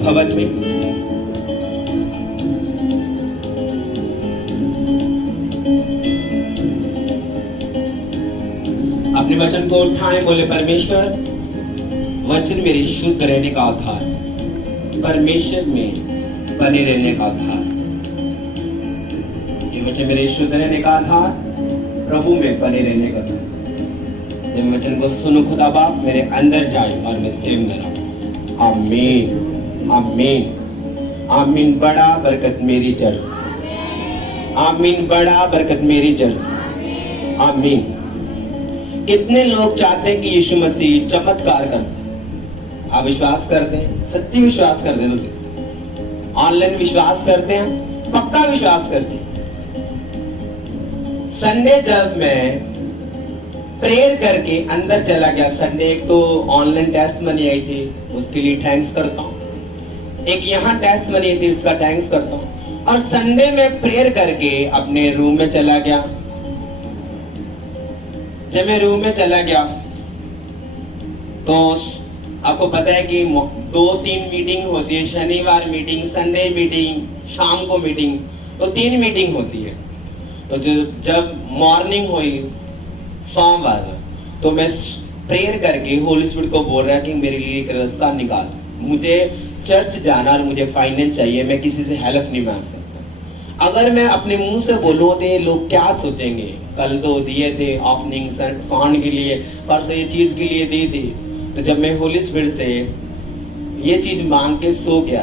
भवन में अपने वचन को उठाएं, बोले परमेश्वर वचन मेरे शुद्ध रहने का आधार, परमेश्वर में बने रहने का आधार, ये वचन मेरे शुद्ध रहने का आधार, प्रभु में बने रहने का आधार। ये वचन को सुनो खुदा बाप, मेरे अंदर जाए और मैं सेव में रहूं। आमीन आमीन आमीन। बड़ा बरकत मेरी जड़ से, आमीन। बड़ा बरकत मेरी जड़ से, आमीन। कितने लोग चाहते हैं कि यीशु मसीह चमत्कार करते हैं? आप विश्वास करते हैं? सच्ची विश्वास करते हैं? उसे ऑनलाइन विश्वास करते हैं? पक्का विश्वास करते हैं? संडे जब मैं प्रेयर करके अंदर चला गया, संडे एक तो ऑनलाइन टेस्ट मनी आई थी, उसके लिए थैंक्स करता हूँ। एक यहाँ टेस्ट मनी आई थी, उसका थैंक्स करता हूँ। और संडे में प्रेयर करके अपने रूम में चला गया। जब मैं रूम में चला गया तो आपको पता है कि 2-3 मीटिंग होती है, शनिवार मीटिंग, संडे मीटिंग, शाम को मीटिंग, तो 3 मीटिंग होती है। तो जब मॉर्निंग हुई सोमवार, तो मैं प्रेयर करके होली स्पिरिट को बोल रहा कि मेरे लिए एक रास्ता निकाल, मुझे चर्च जाना और मुझे फाइनेंस चाहिए, मैं किसी से हेल्प नहीं मांग सकता। अगर मैं अपने मुंह से बोलूँ तो ये लोग क्या सोचेंगे? कल तो दिए थे ऑफनिंग साउंड के लिए, परसों ये चीज के लिए दी थी। तो जब मैं होली स्पिरिट से ये चीज मांग के सो गया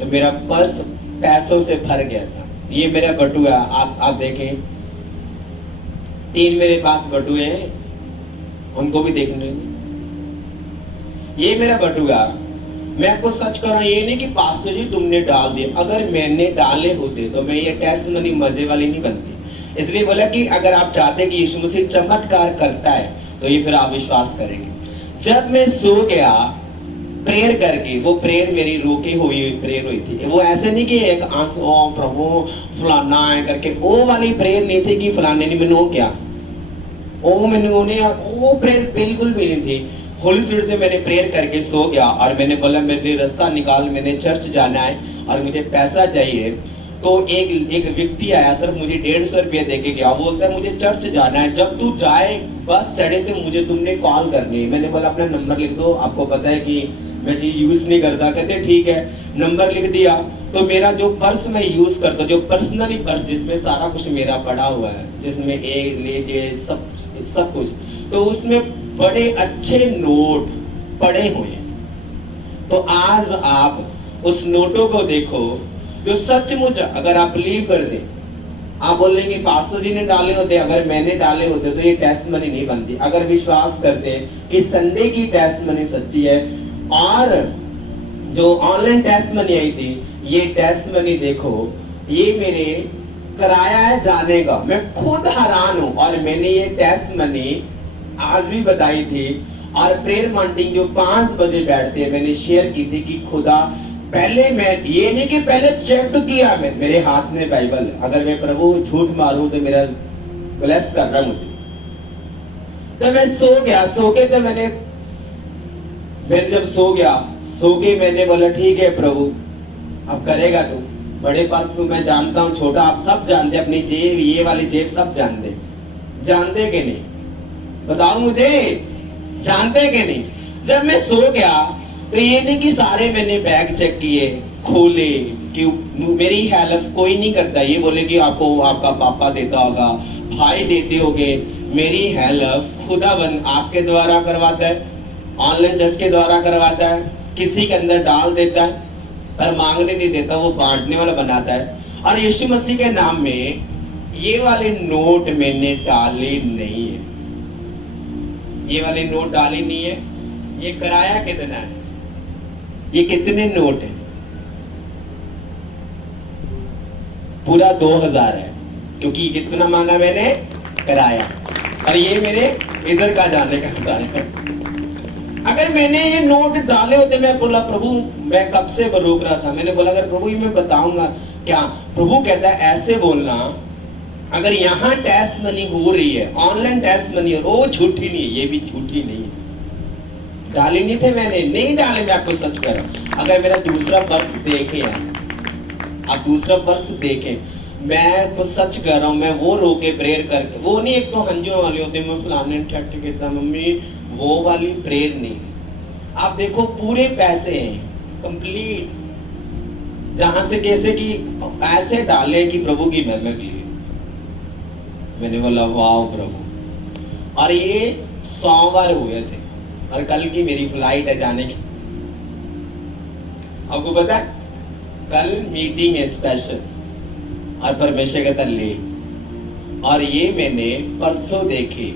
तो मेरा पर्स पैसों से भर गया था। ये मेरा बटुआ आप देखें, 3 मेरे पास बटुए हैं, उनको भी देखने। ये मेरा बटुआ, मैं आपको सच कर रहा हूं, ये नहीं कि पास्टर जी तुमने डाल दिए, अगर मैंने डाले होते तो मैं ये टेस्ट मनी मजे वाली नहीं बनती। इसलिए बोला कि अगर आप चाहते हैं कि यीशु मसीह चमत्कार करता है तो ये फिर आप विश्वास करेंगे। जब मैं सो गया प्रेयर करके, वो प्रेयर मेरी रोके हुई प्रेयर हुई थी। वो ऐसे नहीं कि एक आंसू ओ प्रभु फलाना है करके, वो वाली प्रेयर नहीं थी कि फलाने ने मैंने क्या वो प्रेयर बिल्कुल भी नहीं थी। होली स्पिरिट से मैंने प्रेयर करके सो गया और मैंने बोला मेरे रास्ता निकाल, मैंने चर्च जाना है और मुझे पैसा चाहिए। तो एक व्यक्ति आया, सिर्फ मुझे 150 रुपया देके गया। बोलता है मुझे चर्च जाना है, जब तू जाए बस चढ़े तो मुझे तुमने कॉल करनी है। मैंने बोला अपना नंबर लिख दो, आपको पता है कि मैं जी यूज नहीं करता। कहते ठीक है, नंबर लिख दिया। तो मेरा जो पर्स मैं यूज करता, जो पर्सनली पर्स जिसमें सारा कुछ मेरा पड़ा हुआ है, जिसमें सब कुछ, तो उसमें बड़े अच्छे नोट पड़े हुए हैं। तो आज आप उस नोटों को देखो जो सचमुच, अगर आप बिलीव कर दे, आप बोल रहे पास्टर जी ने डाले होते, अगर मैंने डाले होते तो ये टेस्ट मनी नहीं बनती। अगर विश्वास करते कि संडे की टेस्ट मनी सच्ची है और जो ऑनलाइन टेस्ट मनी आई थी, ये टेस्ट मनी देखो, ये मेरे कराया है जाने का। मैं खुद हैरान हूं। और मैंने ये टेस्ट मनी आज भी बताई थी। और प्रेयर मॉर्निंग जो 5 बजे बैठते हैं, मैंने शेयर की थी कि खुदा पहले मैं ये नहीं कि पहले चेक किया, मैं मेरे हाथ में बाइबल है, अगर मैं प्रभु झूठ मारूं तो मेरा ब्लेस कर रहा मुझे। तो मैं सो गया, सो के तो मैंने जब सो गया, सो के मैंने बोला ठीक है प्रभु अब करेगा तू। बड़े पास तो मैं जानता हूँ, छोटा आप सब जानते, अपनी जेब ये वाली जेब सब जानते कि नहीं? बताओ मुझे, जानते कि नहीं? जब मैं सो गया तो ये नहीं कि सारे मैंने बैग चेक किए, खोले, कि मेरी हेल्प कोई नहीं करता। ये बोले कि आपको आपका पापा देता होगा, भाई देते होगे। मेरी हेल्प खुदावन आपके द्वारा करवाता है, ऑनलाइन चर्च के द्वारा करवाता है, किसी के अंदर डाल देता है, पर मांगने नहीं देता, वो बांटने वाला बनाता है। और यीशु मसीह के नाम में ये वाले नोट मैंने डाले नहीं है, ये वाले नोट डाले नहीं है। ये किराया कितना है? ये कितने नोट है? पूरा 2000 है, क्योंकि कितना मांगा मैंने? किराया। और ये मेरे इधर का जाने का किराया है। अगर मैंने ये नोट डाले होते, मैं बोला प्रभु, मैं कब से रोक रहा था, मैंने बोला अगर प्रभु ये मैं बताऊंगा क्या? प्रभु कहता है ऐसे बोलना, अगर यहाँ टेस्ट मनी हो रही है, ऑनलाइन टेस्ट मनी, और वो झूठी नहीं है, ये भी झूठी नहीं है। डाले नहीं थे, मैंने नहीं डाले, मैं आपको सच कह रहा हूँ। अगर मेरा दूसरा पर्स देखे आप दूसरा पर्स देखें, मैं कुछ सच कह रहा हूँ, मैं वो रो के प्रेयर करके, वो नहीं, एक तो हंजों वाली होती है, मैं फलाने ठट्ठ कहता मम्मी, वो वाली प्रेयर नहीं। आप देखो पूरे पैसे हैं कंप्लीट, जहां से कैसे कि ऐसे डाले कि प्रभु की महिमा के लिए। मैंने बोला वाह प्रभु। और ये सोमवार हुए थे और कल की मेरी फ्लाइट है जाने की। आपको पता है कल मीटिंग है स्पेशल, और परमेश्वर कहता ले। और ये मैंने परसों देखे,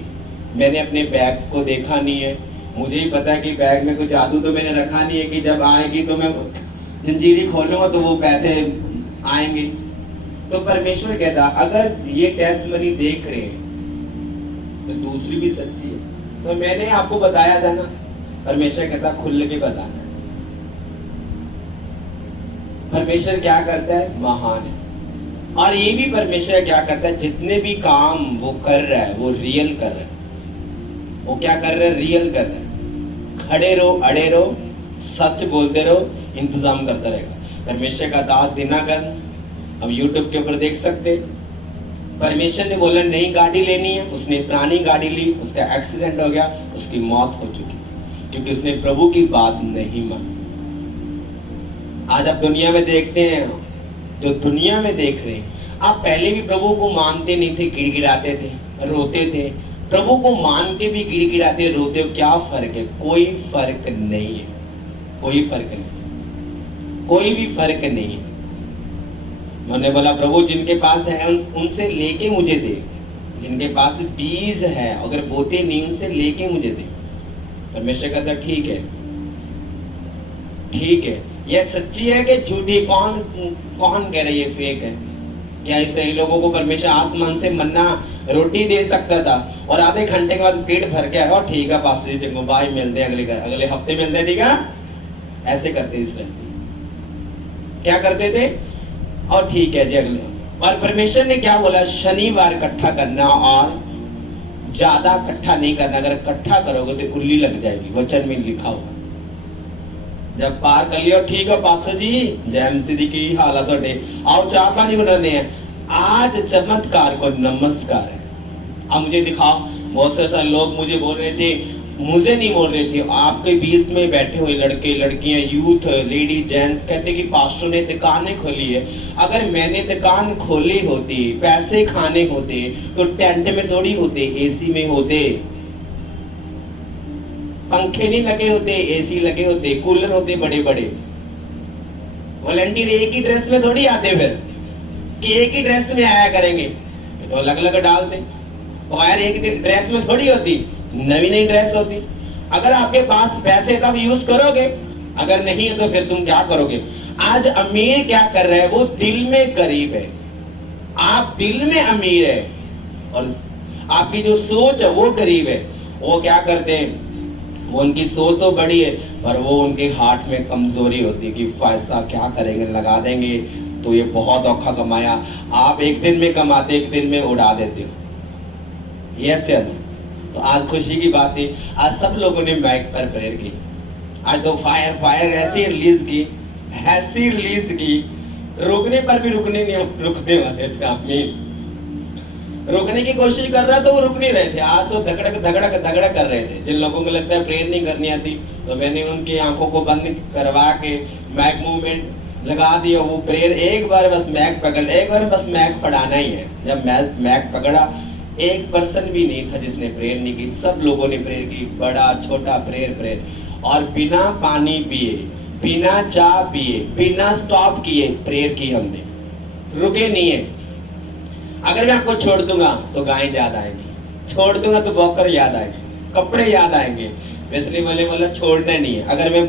मैंने अपने बैग को देखा नहीं है, मुझे ही पता है कि बैग में कुछ जादू तो मैंने रखा नहीं है कि जब आएगी तो मैं जंजीरी खोलूंगा तो वो पैसे आएंगे। तो परमेश्वर कहता अगर ये टेस्टमनी देख रहे हैं तो दूसरी भी सच्ची है। तो मैंने आपको बताया था ना, परमेश्वर कहता खुल के बताना है। परमेश्वर क्या करता है, महान है। और ये भी परमेश्वर क्या करता है, जितने भी काम वो कर रहा है वो रियल कर रहा है। वो क्या कर रहा है, रियल कर रहा है। खड़े रहो, अड़े रहो, सच बोलते रहो, इंतजाम करता रहेगा। परमेश्वर का दास दिनाकर हम यूट्यूब के ऊपर देख सकते। परमेश्वर ने बोला नई गाड़ी लेनी है, उसने पुरानी गाड़ी ली, उसका एक्सीडेंट हो गया, उसकी मौत हो चुकी, क्योंकि उसने प्रभु की बात नहीं मानी। आज आप दुनिया में देखते हैं, जो दुनिया में देख रहे हैं, आप पहले भी प्रभु को मानते नहीं थे, गिड़गिड़ाते थे, रोते थे। प्रभु को मान के भी गिड़गिड़ाते रोते हो, क्या फर्क है? कोई फर्क नहीं है, कोई फर्क नहीं, कोई भी फर्क नहीं है। मैंने बोला प्रभु जिनके पास है उनसे लेके मुझे दे, जिनके पास बीज है अगर बोते नहीं उनसे लेके मुझे दे। परमेश्वर कहता ठीक है, ठीक है। यह सच्ची है कि झूठी? कौन कौन कह रहा है ये फेक है? क्या इसराइली लोगों को परमेश्वर आसमान से मन्ना रोटी दे सकता था और आधे घंटे के बाद पेट भर के आया, ठीक है पास जी चंगो भाई मिलते अगले हफ्ते मिलते, ठीक है? ऐसे करते इसराइली, क्या करते थे? और ठीक है जी अगले। और परमेश्वर ने क्या बोला, शनिवार इकट्ठा करना और ज्यादा इकट्ठा नहीं करना। अगर इकट्ठा करोगे तो उल्ली लग जाएगी, वचन में लिखा हुआ। जब पार कर लियो, ठीक है पास्टर जी, जैम सिद्धि की हालत है, आओ चाय पानी बनाने हैं। आज चमत्कार को नमस्कार है। अब मुझे दिखाओ। बहुत सारे लोग मुझे बोल रहे थे, मुझे नहीं बोल रहे थे, आपके बीच में बैठे हुए लड़के लड़कियां, यूथ, लेडी, जेंट्स कहते कि पास्टर ने दुकानें खोली है। अगर मैंने दुकान खोली होती, पैसे खाने होते तो टेंट में थोड़ी होते, एसी में होते। पंखे नहीं लगे होते, एसी लगे होते, कूलर होते बड़े बड़े। वॉलंटियर एक ही ड्रेस में थोड़ी आते फिर कि एक ही ड्रेस में आया करेंगे, तो अलग अलग डालते। वायर एक ड्रेस में थोड़ी होती, नई नई ड्रेस होती। अगर आपके पास पैसे तब यूज करोगे, अगर नहीं है तो फिर तुम क्या करोगे? आज अमीर क्या कर रहा है, वो दिल में गरीब है। आप दिल में अमीर है और आपकी जो सोच है वो गरीब है। वो क्या करते हैं, वो उनकी सोच तो बड़ी है पर वो उनके हार्ट में कमजोरी होती है कि पैसा क्या करेंगे, लगा देंगे तो ये बहुत औखा कमाया। आप एक दिन में कमाते, एक दिन में उड़ा देते हो। यस या नो? तो आज खुशी की बात है, आज सब लोगों ने माइक पर प्रेयर की। आज तो फायर ऐसी रिलीज की, रुकने पर भी रुकने वाले थे। आमीन। रुकने की कोशिश कर रहा तो वो रुक नहीं रहे थे। आज तो धगड़क कर रहे थे। जिन लोगों को लगता है प्रेयर नहीं करनी आती, तो मैंने उनकी आंखों को बंद करवा के मैक मूवमेंट लगा दिया। वो प्रेयर एक बार बस मैक पकड़, एक बार बस मैक पढ़ाना ही है। जब मैक पकड़ा, एक पर्सन भी नहीं था जिसने प्रेयर नहीं की, सब लोगों ने प्रेयर की। बड़ा छोटा प्रेयर। और बिना पानी पिए, बिना चाय पिए, बिना स्टॉप किए प्रेयर की हमने, रुके नहीं है। अगर मैं आपको छोड़ दूंगा तो गाय याद आएगी, छोड़ दूंगा तो बॉकर याद आएगी, कपड़े याद आएंगे। इसलिए बोला छोड़ना नहीं है।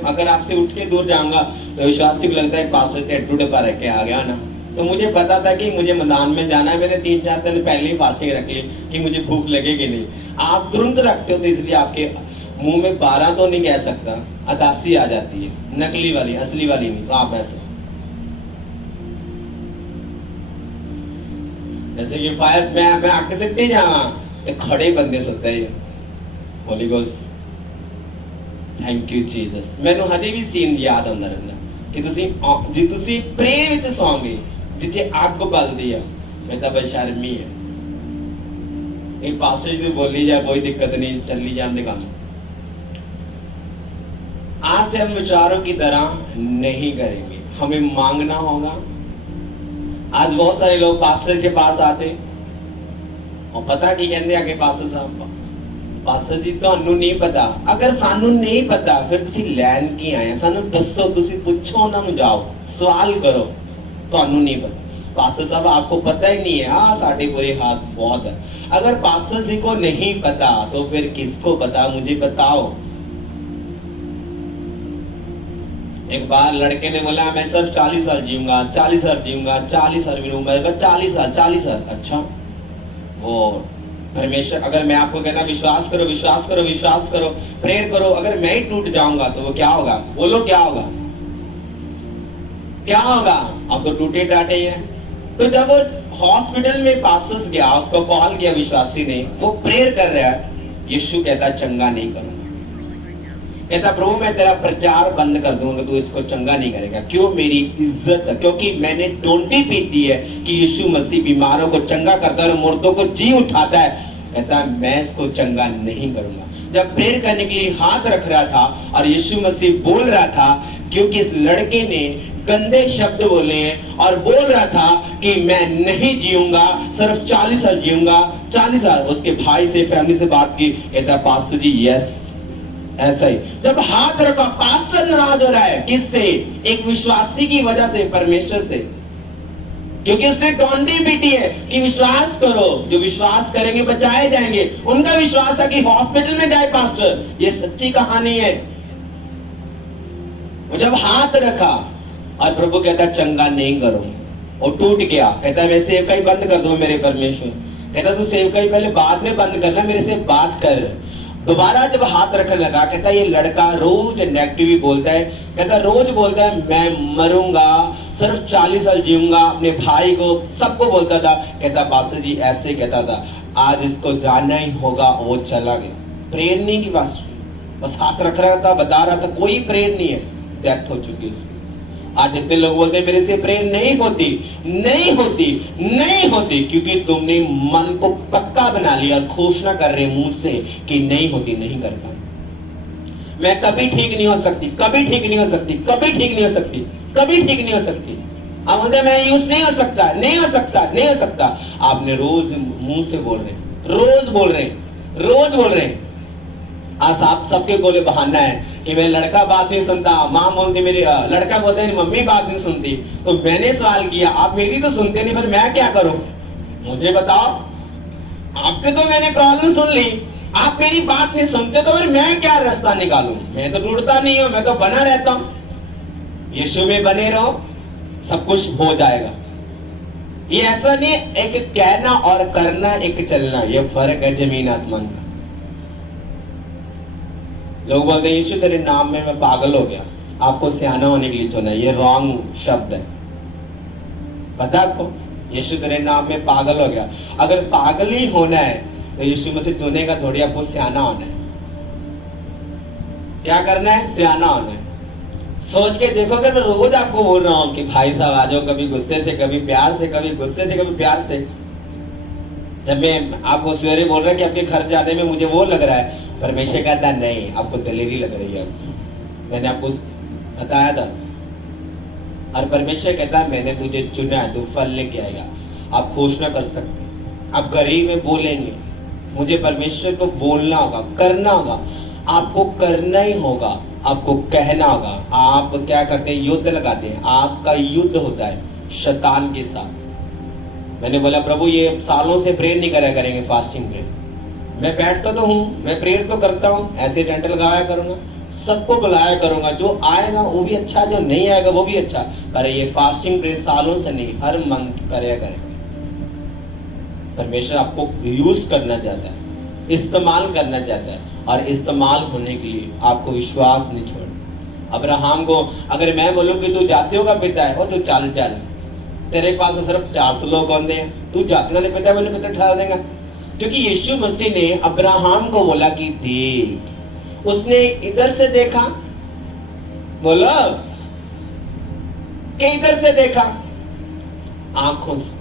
अगर आपसे उठ के दूर जाऊंगा तो विश्वासी को लगता है पास्टर टेटू डब्बा रख के आ गया ना। तो मुझे पता था कि मुझे मैदान में जाना है। मैंने 3-4 दिन पहले ही फास्टिंग रख ली कि मुझे भूख लगेगी नहीं। आप तुरंत रखते हो तो इसलिए आपके मुंह में 12 तो नहीं कह सकता, अदासी आ जाती है, नकली वाली, असली वाली नहीं। तो आप ऐसे जैसे कि फायर मैं आके से नहीं जावा तो खड़े बंदे सोते हैं Holi ghost thank you Jesus. ਮੈਨੂੰ ਹਜੇ ਵੀ ਸੀਨ ਯਾਦ ਆਉਂਦਾ ਰਹਿੰਦਾ ਕਿ ਤੁਸੀਂ ਪ੍ਰੇਅਰ ਵਿੱਚ ਸੌਂਗੇ ਜਿੱਥੇ ਅੱਗ ਬਲਦੀ ਆ, ਮੈਂ ਤਾਂ ਬੇਸ਼ਰਮੀ ਹੈ। ਇਹ ਪਾਸਟਰ जी बोली जा, कोई दिक्कत नहीं, चली जाने काम। आज से हम विचारों की तरह नहीं करेंगे, हमें मांगना होगा। आज बहुत सारे लोग पास्टर के पास आते और पता की कहते आके पास्टर साहब, पास्टर जी ਤੁਹਾਨੂੰ नहीं पता। अगर सानू नहीं पता फिर ਤੁਸੀਂ ਲੈਣ ਕੀ ਆਏ? ਸਾਨੂੰ ਦੱਸੋ, ਤੁਸੀਂ ਪੁੱਛੋ, ਉਹਨਾਂ ਨੂੰ ਜਾਓ, सवाल करो। ਤੁਹਾਨੂੰ नहीं पता, पास्टर साहब आपको पता ही नहीं है, हाँ साढ़े बुरे हाथ बहुत है। अगर पास्टर जी को नहीं पता तो फिर किसको पता? मुझे बताओ। एक बार लड़के ने बोला मैं सिर्फ 40 साल जीऊंगा, 40 साल जीऊंगा, 40 साल जीऊंगा, बस 40 साल, 40 साल। अच्छा, वो परमेश्वर, अगर मैं आपको कहता विश्वास करो, विश्वास करो, विश्वास करो, प्रेयर करो, अगर मैं ही टूट जाऊंगा तो वो क्या होगा? बोलो क्या होगा? क्या होगा? आप तो टूटे टाटे ही हैं। तो जब वो हॉस्पिटल में पास्टर्स गया, उसको कॉल किया विश्वासी ने, वो प्रेयर कर रहा है, यीशु कहता चंगा नहीं करूंगा। कहता प्रभु मैं तेरा प्रचार बंद कर दूंगा, तू इसको चंगा नहीं करेगा। क्यों? मेरी इज्जत है, क्योंकि मैंने टोंटी पीट दी है कि यीशु मसीह बीमारों को चंगा करता है और मुर्दों को जी उठाता है। कहता मैं इसको चंगा नहीं करूंगा। जब प्रेयर करने के लिए हाथ रख रहा था और यीशु मसीह बोल रहा था, क्योंकि इस लड़के ने गंदे शब्द बोले हैं और बोल रहा था कि मैं नहीं जीऊंगा, सिर्फ 40 साल जीऊंगा, 40 साल। उसके भाई से, फैमिली से बात की, कहता पास्टर जी यस, ऐसा ही। जब हाथ रखा, पास्टर नाराज हो रहा है, किससे? एक विश्वासी की वजह से, परमेश्वर से, क्योंकि उसने टोंटी पीटी है कि विश्वास करो, जो विश्वास करेंगे बचाए जाएंगे। उनका विश्वास था कि हॉस्पिटल में जाए पास्टर, ये सच्ची कहानी है। जब हाथ रखा और प्रभु कहता चंगा नहीं करूंगा, और टूट गया। कहता मैं सेवका ही बंद कर दूं मेरे परमेश्वर। कहता तू सेवका ही पहले बाद में बंद करना, मेरे से बात कर। दोबारा जब हाथ रखने लगा, कहता ये लड़का रोज नेगेटिव ही बोलता है। कहता रोज बोलता है मैं मरूंगा, सिर्फ 40 साल जीऊंगा, अपने भाई को, सबको बोलता था। कहता पास्टर जी ऐसे कहता था, आज इसको जानना ही होगा। वो चला गया। प्रेयर नहीं की बस हाथ रख रहा था, बता रहा था, कोई प्रेयर नहीं है। डेथ हो चुकी है उसकी। आज जितने लोग बोलते हैं मेरे से प्रेयर नहीं होती, नहीं होती, नहीं होती, क्योंकि तुमने मन को पक्का बना लिया और घोषणा कर रहे मुंह से कि नहीं होती, नहीं कर पाए। मैं कभी ठीक नहीं हो सकती, कभी ठीक नहीं हो सकती, कभी ठीक नहीं हो सकती, कभी ठीक नहीं हो सकती। आप बोलते मैं यूज नहीं हो सकता, नहीं हो सकता, नहीं हो सकता। आपने रोज मुंह से बोल रहे, रोज बोल रहे, रोज बोल रहे। आज आप सबके गोले बहाना है कि मैं लड़का बात नहीं सुनता, माँ बोलती मेरी, लड़का बोलते हैं मम्मी बात नहीं सुनती। तो मैंने सवाल किया आप मेरी तो सुनते नहीं, फिर मैं क्या करूं? मुझे बताओ। आपके तो मैंने प्रॉब्लम सुन ली, आप मेरी बात नहीं सुनते, तो फिर मैं क्या रास्ता निकालूं? मैं तो टूटता नहीं हूं, मैं तो बना रहता हूं। यीशु में बने रहो, सब कुछ हो जाएगा। ये ऐसा नहीं एक कहना और करना, एक चलना, ये फर्क है जमीन आसमान का। लोग बोलते हैं यीशु तेरे नाम में मैं पागल हो गया, आपको सियाना होने के लिए चुना। ये रॉन्ग शब्द है, पता आपको? यीशु तेरे नाम में पागल हो गया। अगर पागल ही होना है तो यीशु में से चुनेगा थोड़ी, आपको सियाना होना है। क्या करना है? सियाना होना है। सोच के देखो, अगर मैं रोज आपको बोल रहा हूं कि भाई साहब आ जाओ, कभी गुस्से से, कभी प्यार से, कभी गुस्से से, कभी प्यार से। जब मैं आपको सवेरे बोल रहा कि आपके घर जाने में मुझे वो लग रहा है, परमेश्वर कहता नहीं, आपको दलेरी लग रही है। मैंने आपको बताया था। और परमेश्वर कहता है मैंने तुझे चुना है, तू फल लेके आएगा। आप घोषणा कर सकते, आप गरीब में बोलेंगे। मुझे परमेश्वर को बोलना होगा, करना होगा। आपको करना ही होगा, आपको कहना होगा। आप क्या करते हैं? युद्ध लगाते हैं। आपका युद्ध होता है शैतान के साथ। मैंने बोला प्रभु ये सालों से प्रेयर नहीं करा करेंगे, फास्टिंग प्रेयर। मैं बैठता तो हूँ, मैं प्रेयर तो करता हूँ, ऐसे टेंट लगाया करूंगा, सबको बुलाया करूंगा, जो आएगा वो भी अच्छा, जो नहीं आएगा वो भी अच्छा। पर ये फास्टिंग प्रेयर सालों से नहीं, हर मंथ कराया करेंगे। परमेश्वर आपको यूज करना चाहता है, इस्तेमाल करना चाहता है, और इस्तेमाल होने के लिए आपको विश्वास नहीं छोड़ना। अब्राहम को अगर मैं बोलूं कि तू जातियों का पिता है, वो तो चल चल, तेरे पास सिर्फ 400 लोग होंगे, तू जातियों का पिता बोले कितने ठहरा देगा? क्योंकि यीशु मसीह ने अब्राहम को बोला कि देख उसने इधर से देखा, बोलो, कि इधर से देखा, आंखों से।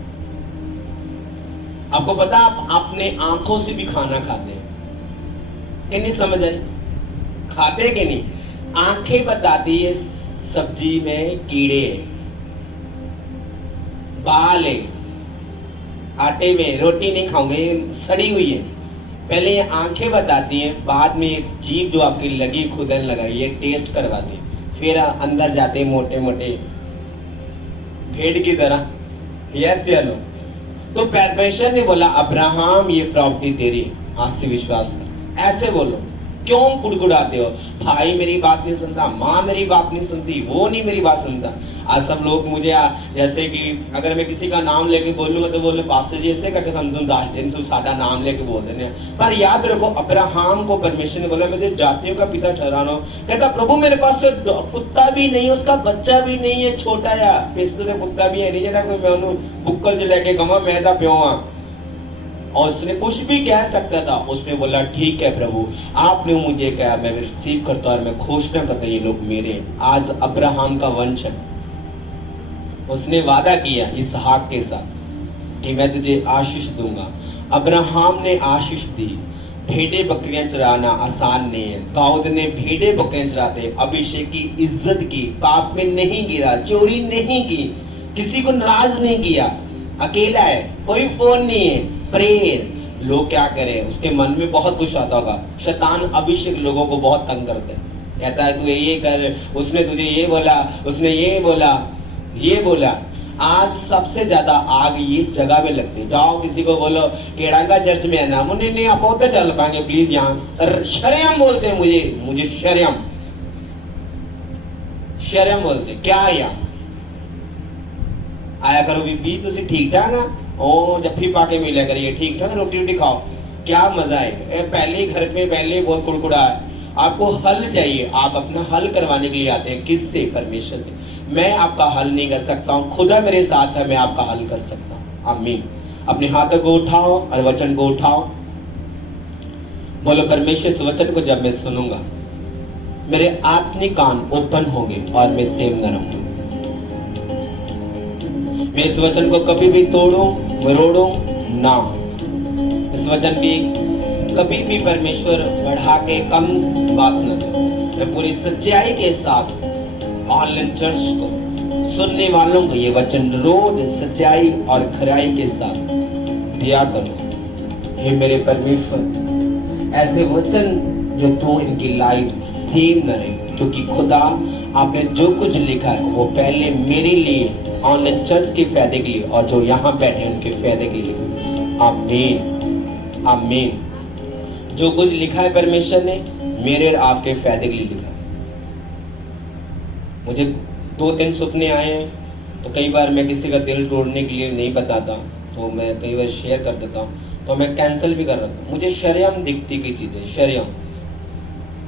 आपको पता, आप अपने आंखों से भी खाना खाते हैं कि नहीं? समझ आई? खाते कि नहीं? आंखें बताती है सब्जी में कीड़े हैं, बाल है, आटे में रोटी नहीं खाओगे, ये सड़ी हुई है। पहले ये आंखें बताती हैं, बाद में ये जीभ जो आपकी लगी खुदन लगाई, ये टेस्ट करवाती है, फिर अंदर जाते मोटे मोटे भेड़ की तरह। यस या नो? तो परमेश्वर ने बोला, अब्राहम ये प्रॉपर्टी तेरी, आज से विश्वास कर। ऐसे बोलो। क्यों गुड़गुड़ाते हो? भाई मेरी बात नहीं सुनता, माँ मेरी बात नहीं सुनती, वो नहीं मेरी बात सुनता। आज सब लोग मुझे जैसे कि अगर मैं किसी का नाम लेके बोलूंगा तो बोले पास्टर जी ऐसे करके समझूं 10 दिन से साडा नाम लेके बोल देने। पर याद रखो, अब्राहम को परमेश्वर ने बोला मैं तो जातियों का पिता ठहराना हूं। कहता प्रभु मेरे पास तो कुत्ता भी नहीं, उसका बच्चा भी नहीं है, छोटा या पिस्ते कुत्ता भी है नहीं, जरा कोई मैं उन्हें बुक्कल च लेके कहूँ मैं दा प्यो हाँ। और उसने कुछ भी कह सकता था, उसने बोला ठीक है प्रभु, आपने मुझे कहा, मैं रिसीव करता और मैं घोषणा करता ये लोग मेरे। आज अब्राहम का वंश है। उसने वादा किया इसहाक के साथ कि मैं तुझे आशीष दूंगा। अब्राहम ने आशीष दी। भेड़े बकरियां चराना आसान नहीं है। दाऊद ने भेड़े बकरियां चराते अभिषेक की इज्जत की, पाप में नहीं गिरा, चोरी नहीं की, किसी को नाराज नहीं किया, अकेला है, कोई फोन नहीं है, प्रेयर। लोग क्या करें, उसके मन में बहुत कुछ आता होगा। शैतान अभिषेक लोगों को बहुत तंग करते हैं, कहता है तू ये कर, उसने तुझे ये बोला, उसने ये बोला, ये बोला। आज सबसे ज्यादा आग इस जगह पे लगती है। जाओ किसी को बोलो केड़ांगा चर्च में है ना, मुझे नहीं आप होते चल पाएंगे प्लीज, यहाँ शर्म बोलते हैं मुझे शर्म बोलते क्या यहाँ आया करो भी तुझे ठीक ठाक है, ओ जफ्फी पाके मिला करिए, ठीक ठाक रोटी रोटी खाओ, क्या मजा है। पहले घर में पहले बहुत कुड़कुड़ा है। आपको हल चाहिए, आप अपना हल करवाने के लिए आते हैं। किससे? परमेश्वर से। मैं आपका हल नहीं कर सकता हूँ, खुदा मेरे साथ है, मैं आपका हल कर सकता हूँ। आमीन। अपने हाथों को उठाओ और वचन को उठाओ, बोलो परमेश्वर इस वचन को जब मैं सुनूंगा मेरे आत्मिक कान ओपन होंगे और मैं सेम न रहूंगा। मैं इस वचन को कभी भी तोड़ूं मरोड़ूं ना। इस वचन की कभी भी परमेश्वर बढ़ा के कम बात न करो। मैं पूरी सच्चाई के साथ ऑनलाइन चर्च को सुनने वालों को ये वचन रोज सच्चाई और खराई के साथ दिया करो। हे मेरे परमेश्वर, ऐसे वचन जो तू इनकी लाइफ सेम न रहे, क्योंकि खुदा आपने जो कुछ लिखा है वो पहले मेरे लिए ऑनलाइन चर्च के फायदे के लिए और जो यहाँ बैठे हैं उनके फायदे के लिए लिखा। आमीन आमीन। जो कुछ लिखा है परमेश्वर ने मेरे और आपके फायदे के लिए लिखा है। मुझे 2-3 सपने आए हैं, तो कई बार मैं किसी का दिल तोड़ने के लिए नहीं बताता, तो मैं कई बार शेयर कर देता हूँ, तो मैं कैंसिल भी कर रहा हूँ। मुझे शर्म दिखती की चीजें, शर्म।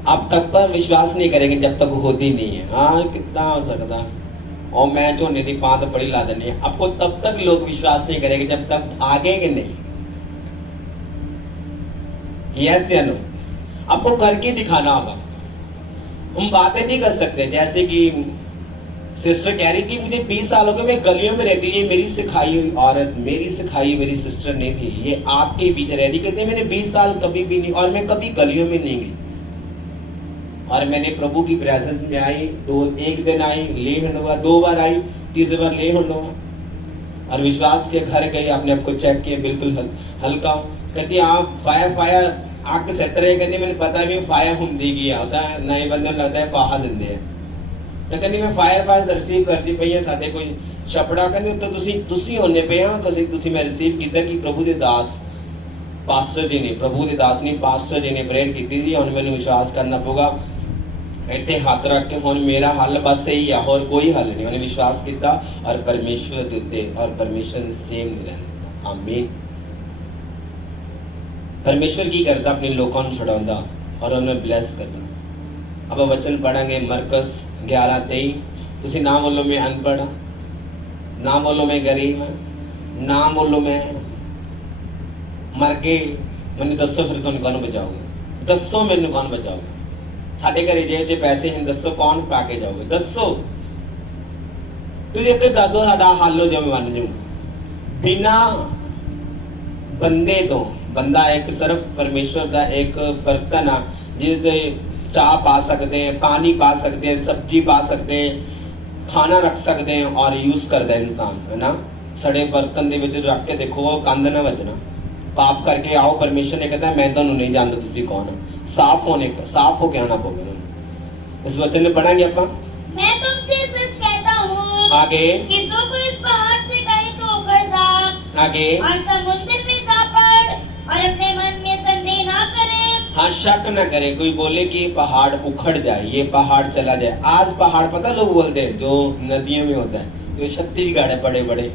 आप तब पर विश्वास नहीं करेंगे जब तक होती नहीं है। हाँ कितना हो सकता है, और मैं जो निधि पात बड़ी ला देनी है, आपको तब तक लोग विश्वास नहीं करेंगे जब तक भागेंगे नहीं। यस या नो? आपको करके दिखाना होगा। हम बातें नहीं कर सकते। जैसे कि सिस्टर कह रही कि मुझे 20 साल हो गए, मैं गलियों में रहती, ये मेरी सिखाई हुई औरत, मेरी सिखाई मेरी सिस्टर नहीं थी, ये आपके बीच रह रही। कहते मैंने 20 साल कभी भी नहीं, और मैं कभी गलियों में नहीं गई, और मैंने प्रभु की प्रेजेंस में आई। एक दिन आई, ले हंड हुआ, 2 बार आई, तीसरी बार ले हंड हुआ, और विश्वास के घर गई, आपने आपको चेक किया, बिल्कुल हल्का हूँ। कहती आप फायर आग सेटर है, कहती मैंने पता भी फायर ਹੁੰਦੀ गया होता है, नए बंदे लगता है फाहा ਦਿੰਦੇ हैं। तो कहती मैं फायर रिसीव करती पई ਹਾਂ, ਸਾਡੇ ਕੋਈ ਛਪੜਾ ਕਹਿੰਦੇ ਉੱਤੇ ਤੁਸੀਂ ਹੁੰਨੇ ਪਏ ਆ, ਤੁਸੀਂ ਮੈਂ ਰਿਸੀਵ ਕੀਤਾ ਕਿ ਪ੍ਰਭੂ ਦੇ ਦਾਸ ਪਾਸਟਰ ਜੀ ਨੇ, ਪ੍ਰਭੂ ਦੇ ਦਾਸ ਨਹੀਂ ਪਾਸਟਰ ਜੀ ਨੇ ਪ੍ਰੇਅਰ ਕੀਤੀ ਸੀ। ਹੁਣ ਮੈਨੂੰ ਵਿਸ਼ਵਾਸ ਕਰਨਾ ਪਊਗਾ, ਇੱਥੇ ਹੱਥ ਰੱਖ ਕੇ ਹੁਣ ਮੇਰਾ ਹੱਲ ਬਸ ਇਹੀ ਆ, ਹੋਰ ਕੋਈ ਹੱਲ ਨਹੀਂ। ਉਹਨੇ ਵਿਸ਼ਵਾਸ ਕੀਤਾ ਔਰ ਪਰਮੇਸ਼ਵਰ ਦੇ ਉੱਤੇ, ਔਰ ਪਰਮੇਸ਼ਵਰ ਨੇ ਸੇਮ ਨਹੀਂ ਰਹਿੰਦਾ। ਆਮੀਨ। परमेश्वर की करता अपने लोगों को छुड़ाता और उन्हें ब्लेस करता। अब वचन पढ़ेंगे मरकस 11:23। तुसी ना बोलो मैं अनपढ़, ना बोलो मैं गरीब, ना बोलो मैं मर गए, मैंने दसो फिर तुम कौन बचाओगे, दसो मैंने कौन बचाओगे। साडे घरे जेब च पैसे हैं, दसो कौन पा के जाओगे? दसो तुझे एक दादो साडा हल हो जाए मन जू बिना बंदे तो। बंदा एक सिर्फ परमेश्वर का एक बर्तन आ जिससे चाह पा सकते हैं, पानी पा सकते हैं, सब्जी पा सकते हैं, खाना रख सकते हैं और यूज करता है इंसान, है ना। सड़े बर्तन दे विच रख के देखो वो कंध ना बजना। पाप करके आओ, परमेश्वर ने कहता है मैं तुहानू नहीं जानता तुसी कौन हो। साफ होके आना पड़ेगा। इस वचन में पढ़ेंगे अपन। मैं तुमसे सच कहता हूँ आगे कि जो कोई इस पहाड़ से कहे तो उखड़ जा आगे और समुद्र में जा पड़ और अपने मन में संदेह ना करे। हाँ, शक न करे। कोई बोले कि पहाड़ उखड़ जाए, ये पहाड़ चला जाए। आज पहाड़ पता लोग बोलते हैं जो नदियों में होता है, जो छत्तीसगढ़ है बड़े बड़े,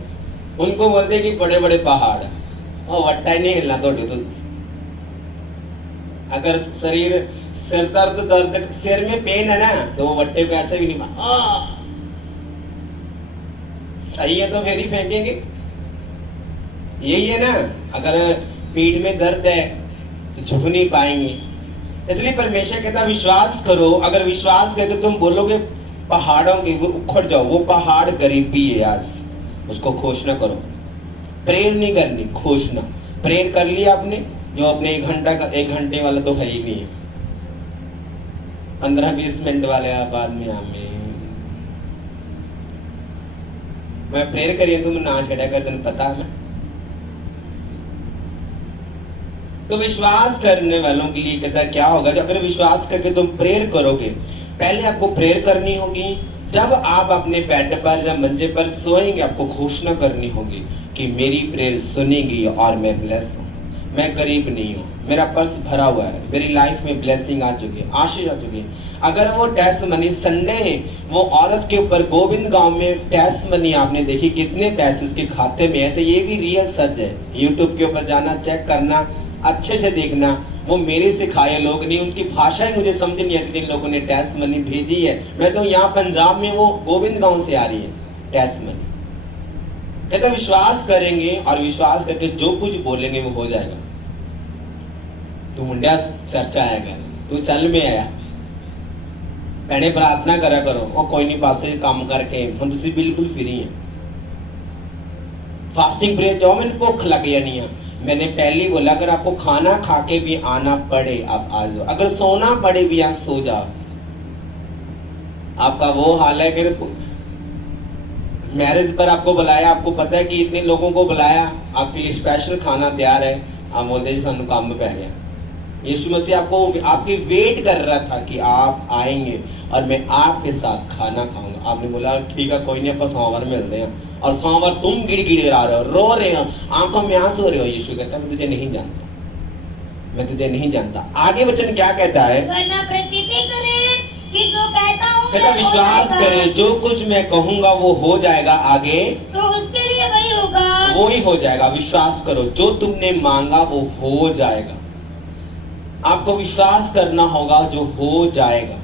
उनको बोलते हैं कि बड़े बड़े पहाड़ और वट्टा ही नहीं हिलना तो अगर शरीर सिर दर्द सिर में पेन है ना तो वट्टे को ऐसे भी नहीं सही है तो फिर ही फेंकेंगे। यही है ना, अगर पीठ में दर्द है तो झुक नहीं पाएंगे। इसलिए परमेश्वर कहता विश्वास करो। अगर विश्वास करके तुम बोलोगे पहाड़ों के वो उखड़ जाओ, वो पहाड़ गरीबी है आज, उसको घोषणा करो। प्रेयर नहीं करनी, घोषणा। प्रेयर कर लिया आपने, जो अपने 1 घंटे वाला तो है ही नहीं है, 15-20 मिनट वाले बाद में हमें मैं प्रेयर करिए तुम ना छड़ा कर तुम पता ना। तो विश्वास करने वालों के लिए कहता क्या होगा, जो अगर विश्वास करके तुम प्रेयर करोगे, पहले आपको प्रेयर करनी होगी। जब आप अपने बेड पर या मंजे पर सोएंगे आपको घोषणा करनी होगी कि मेरी प्रेयर सुनेगी और मैं ब्लेस हूँ, मैं गरीब नहीं हूँ, मेरा पर्स भरा हुआ है, मेरी लाइफ में ब्लेसिंग आ चुकी है, आशीष आ चुकी है। अगर वो टेस्ट मनी संडे वो औरत के ऊपर गोविंद गांव में टेस्ट मनी आपने देखी कितने पैसे उसके खाते में है, तो ये भी रियल सच है। यूट्यूब के ऊपर जाना, चेक करना, अच्छे से देखना। वो मेरे सिखाए लोग नहीं, उनकी भाषा ही मुझे समझ नहीं आती। जिन लोगों ने टेस्ट मनी भेजी है, मैं तो यहाँ पंजाब में वो गोविंद गांव से आ रही है टेस्ट मनी। कहते विश्वास करेंगे और विश्वास करके जो कुछ बोलेंगे वो हो जाएगा। तू मुंडिया चर्चा आएगा, तू चल में आया भैने प्रार्थना करा करो और कोई नहीं पासे काम करके हम तुसी बिल्कुल फ्री है। फास्टिंग प्रेयर जाओ, मैंने भूख लग जानी है। मैंने पहले बोला अगर आपको खाना खा के भी आना पड़े आप आ जाओ, अगर सोना पड़े भी आप सो जाओ। आपका वो हाल है कि मैरिज पर आपको बुलाया, आपको पता है कि इतने लोगों को बुलाया, आपके लिए स्पेशल खाना तैयार है, आप बोलते जी सानू काम पै गया। यीशु मसीह आपको आपकी वेट कर रहा था कि आप आएंगे और मैं आपके साथ खाना खाऊंगा। आपने बोला ठीक है कोई नहीं, आप सोमवार मिलते हैं, और सोमवार तुम गिड़गिड़ा रहे हो, रो रहे हो, आंखों में आंसू हो रहे हो। यीशु कहता मैं तुझे नहीं जानता, मैं तुझे नहीं जानता। आगे वचन क्या कहता है, वरना प्रतीति करे कि जो कहता हूँ कहता विश्वास करे जो कुछ मैं कहूंगा वो हो जाएगा। आगे तो उसके लिए वही होगा, वो ही हो जाएगा। विश्वास करो जो तुमने मांगा वो हो जाएगा। आपको विश्वास करना होगा जो हो जाएगा।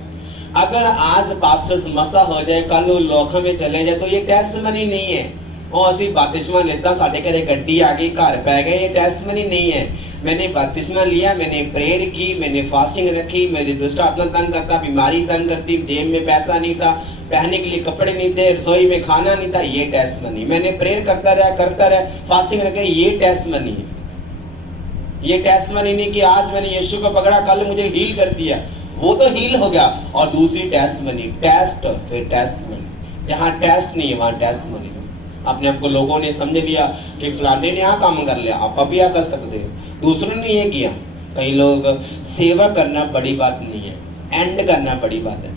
अगर आज पास्टर्स मसा हो जाए, कल वो लोखा में चले जाए तो ये टेस्टमनी नहीं है। और असी बपतिस्मा लेता साढ़े घरे गड्डी आ गई, घर पै गए, ये टेस्टमनी नहीं है। मैंने बपतिस्मा लिया, मैंने प्रेयर की, मैंने फास्टिंग रखी, मेरी दुष्ट आत्मा तंग करता, बीमारी तंग करती, जेब में पैसा नहीं था, पहनने के लिए कपड़े नहीं थे, रसोई में खाना नहीं था, ये टेस्टमनी। मैंने प्रेयर करता रहा, फास्टिंग रखे, ये टेस्टमनी है। ये टेस्टमनी नहीं कि आज मैंने यीशु को पकड़ा कल मुझे हील कर दिया, वो तो हील हो गया। और दूसरी टेस्टमनी, टेस्ट फिर टेस्टमनी, जहाँ टेस्ट नहीं है वहाँ टेस्टमनी। अपने आपको लोगों ने समझ लिया कि फलाने ने यहाँ काम कर लिया, आप भी यहाँ कर सकते हो, दूसरों ने ये किया। कई लोग सेवा करना बड़ी बात नहीं है, एंड करना बड़ी बात है।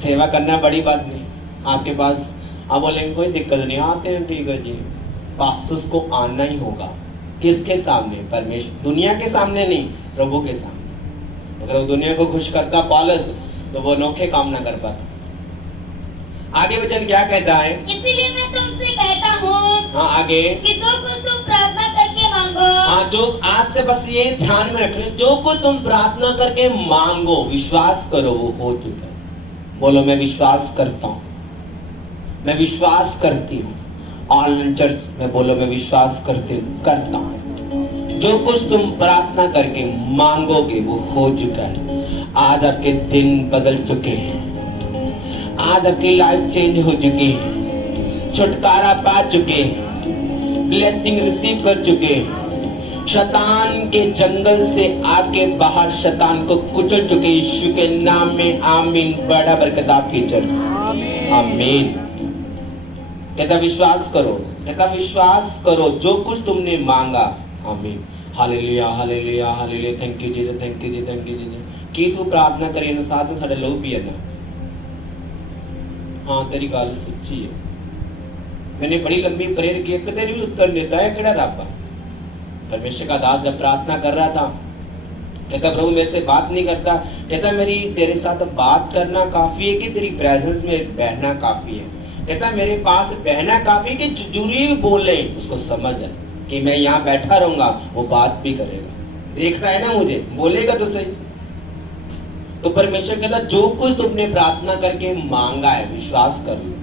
सेवा करना बड़ी बात नहीं। आपके पास आप बोलेंगे कोई दिक्कत नहीं, आते हैं ठीक है जी। पास्टर्स को आना ही होगा। किसके सामने? परमेश्वर, दुनिया के सामने नहीं, प्रभु के सामने। अगर वो दुनिया को खुश करता पौलुस तो वो अनोखे काम ना कर पाता। आगे वचन क्या कहता है, इसीलिए मैं तुमसे कहता हूँ हाँ आगे कि जो कुछ तुम प्रार्थना करके मांगो, हाँ जो आज से बस ये ध्यान में रखना, जो कुछ तुम प्रार्थना करके मांगो विश्वास करो वो हो चुका है। बोलो मैं विश्वास करता हूँ, मैं विश्वास करती हूँ। ऑनलाइन चर्च में बोलो मैं विश्वास करता हूँ। जो कुछ तुम प्रार्थना करके मांगोगे वो हो चुका है। आज आपके दिन बदल चुके हैं, आज आपकी लाइफ चेंज हो चुकी है, छुटकारा पा चुके, ब्लेसिंग रिसीव कर चुके, शैतान के जंगल से आके बाहर शैतान को कुचल चुके। यीशु के नाम में आमीन। बड़ा बरकत आपकी चर्च। आमीन। कहता विश्वास करो, कहता विश्वास करो जो कुछ तुमने मांगा। आमीन। हालेलुया हालेलुया हालेलुया। Thank you Jesus, thank you जी, थैंक यू जी। की तू प्रार्थना करे ना साथ में साडे लोग भी है ना। हाँ तेरी गल सच्ची है। मैंने बड़ी लंबी प्रेयर की, एक दिन भी उत्तर देता है केड़ा रब है। परमेश्वर का दास जब प्रार्थना कर रहा था, कहता प्रभु मेरे से बात नहीं करता, कहता मेरी तेरे साथ बात करना काफी है कि तेरी प्रेजेंस में बहना काफी है। कहता मेरे पास बहना काफी कि जुजूरी भी बोल ले, उसको समझ है कि मैं यहाँ बैठा रहूंगा, वो बात भी करेगा। देख रहा है ना मुझे, बोलेगा तो सही। तो परमेश्वर कहता जो कुछ तुमने प्रार्थना करके मांगा है विश्वास कर लो।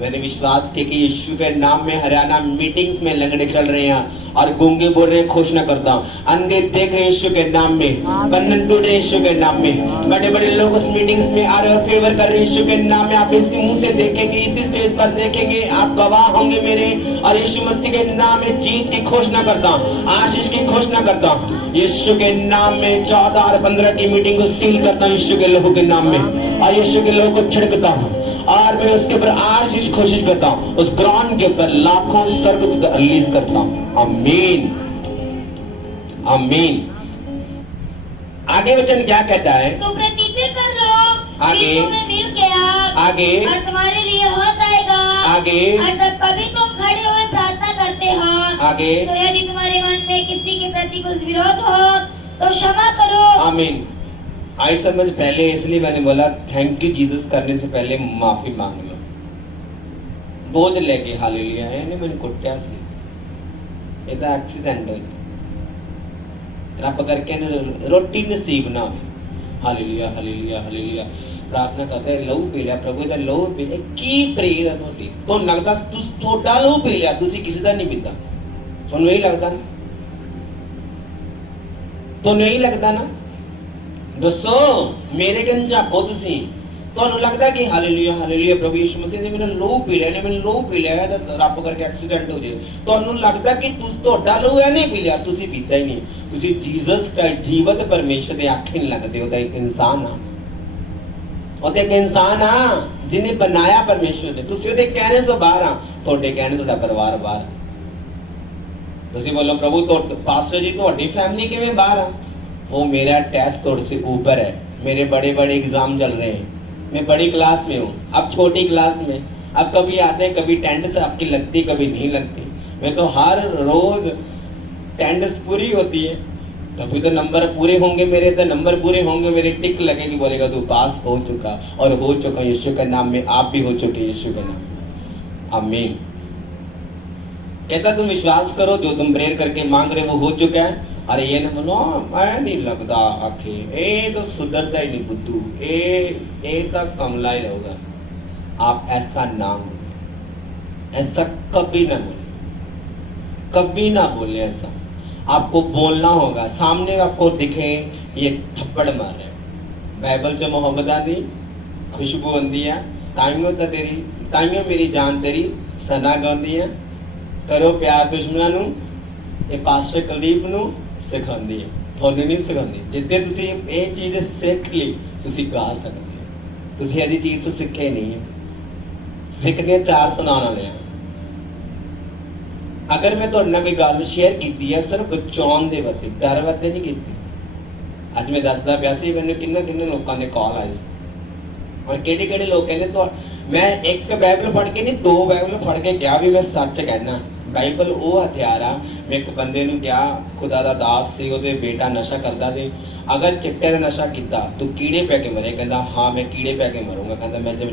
मैंने विश्वास किया कि यीशु के नाम में हरियाणा मीटिंग्स में लंगड़े चल रहे हैं और गूंगे बोल रहे हैं, घोषणा करता हूँ, अंधे देख रहे हैं यीशु के नाम में, बंधन टूट रहे यीशु के नाम में, बड़े बड़े लोग उस मीटिंग्स में आ रहे और फेवर कर रहे हैं यीशु के नाम में। आप इसी मुंह से देखेंगे, इसी स्टेज पर देखेंगे, आप गवाह होंगे मेरे। और यीशु मसीह के नाम में जीत की घोषणा करता हूँ, आशीष की घोषणा करता हूँ यीशु के नाम में। 14 और 15 की मीटिंग को सील करता हूँ यीशु के लहू के नाम में, और यीशु के लहू को छिड़कता हूँ और मैं उसके ऊपर आशीष कोशिश करता हूँ, उस ग्राउंड के ऊपर लाखों स्वर्ग रिलीज करता हूँ। आमीन आमीन। आगे वचन क्या कहता है? तो प्रतिज्ञा कर लो, आगे तुम्हें मिल गया, आगे और तुम्हारे लिए हो जाएगा, आगे और जब कभी तुम खड़े हुए प्रार्थना करते हो, आगे तो यदि तुम्हारे मन में किसी के प्रति कुछ विरोध हो तो क्षमा करो। आमीन। आई समझ पहले, इसलिए मैंने बोला थैंक यू जीसस करने से पहले माफी मांग लो। बोझ लेके हालेलुया है ने मैंने कुटिया सी, ये तो एक्सीडेंट हो जाए, रब करके रोटी नसीब ना हो। हालेलुया हालेलुया हालेलुया। प्रार्थना करते लहू पी लिया प्रभु दा, लहू पी लिया की प्रेयर है ਤੁਹਾਡੀ तो लगदा ਤੁਹਾਡਾ लहू पी लिया, ਤੁਸੀਂ ਕਿਸੇ ਦਾ ਨਹੀਂ ਪੀਤਾ। ਤੁਹਾਨੂੰ ਇਹੀ ਲੱਗਦਾ ਨਾ, ਤੁਹਾਨੂੰ ਇਹੀ ਲੱਗਦਾ ਨਾ। दोस्तों मेरे कन झाको तुसी, ਤੁਹਾਨੂੰ लगदा कि हालेलुया हालेलुया प्रभु यीशु मसीह ने मेरा लहू पी लिया, ने मैंने लहू पी लिया तो रब करके एक्सीडेंट हो जाए। ਤੁਹਾਨੂੰ लगदा कि ਤੁਹਾਡਾ लहू है नहीं पी लिया, ਤੁਸੀਂ पीता ही नहीं। ਤੁਸੀਂ जीसस क्राइस्ट जीवत परमेश्वर ਦੇ आखे नहीं लगदे, ਉਹਦਾ ਇੱਕ ਇਨਸਾਨ ਆ, ਉਹਦੇ ਇੱਕ ਇਨਸਾਨ ਆ ਜਿਹਨੇ ਬਣਾਇਆ परमेश्वर ने। ਤੁਸੀਂ ਉਹਦੇ ਕਹਿਣੇ ਤੋਂ ਬਾਹਰ ਆ, ਤੁਹਾਡੇ ਕਹਿਣੇ ਤੁਹਾਡਾ ਪਰਿਵਾਰ ਬਾਹਰ ਆ। ਤੁਸੀਂ ਬੋਲੋ प्रभु तो पास्टर जी ਤੁਹਾਡੀ फैमिली ਕਿਵੇਂ ਬਾਹਰ ਆ? वो मेरा टेस्ट थोड़े से ऊपर है, मेरे बड़े बड़े एग्जाम चल रहे हैं, मैं बड़ी क्लास में हूँ, अब छोटी क्लास में, अब कभी आते हैं, कभी अटेंडेंस आपकी लगती कभी नहीं लगती। मैं तो हर रोज अटेंडेंस पूरी होती है, तभी तो नंबर पूरे होंगे मेरे, तो नंबर पूरे होंगे मेरे, टिक लगेगी, बोलेगा तू पास हो चुका, और हो चुका यीशु के नाम में। आप भी हो चुके यीशु के नाम। आमीन। कहता तुम विश्वास करो जो तुम प्रेयर करके मांग रहे हो वो चुका है। अरे ये ना बोलो मैं नहीं लगता आखे, ए तो सुधरता ही नहीं बुद्धू, ए तो कमला ही रहोगा। आप ऐसा ना बोले, ऐसा कभी ना बोले, कभी ना बोले ऐसा। आपको बोलना होगा, सामने आपको दिखे ये थप्पड़ मारे, बाइबल च मोहब्बत आती खुशबू आती है, ताइयों तो तेरी ताइयों मेरी जान तेरी सना गाँदी है, करो प्यार दुश्मनों नू, ये पास्टर कुलदीप नू सिखाती है, ਤੁਹਾਨੂੰ नहीं सिखाती। जिद्दे तुसी ये चीज़ सीख ली तुसी गा सकते हो, तुसी ऐसी चीज़ तो सीखे नहीं है, सीखने चार सुनाने वाले हैं। अगर मैं तुहाडे नाल कोई गल शेयर कीती है सिर्फ बचाउण दे वास्ते, डर वास्ते नहीं कीती। अज मैं दसदा पिया सी, मैनूं किन्ने लोकां दे कॉल आए सी, और किहड़े लोग कहंदे तो मैं एक बाइबल फड़ के नहीं दो बाइबल फड़ के क्या भी मैं सच कहना। बाइबल वो हथियार आ। मैं एक बंदे नूं क्या, खुदा दा दास सी, ओहदे बेटा नशा करदा सी, अगर चिट्टे दा नशा कीता तू कीड़े पै के मरे, कहंदा हाँ मैं कीड़े पै के मरूंगा, कहंदा मैं जब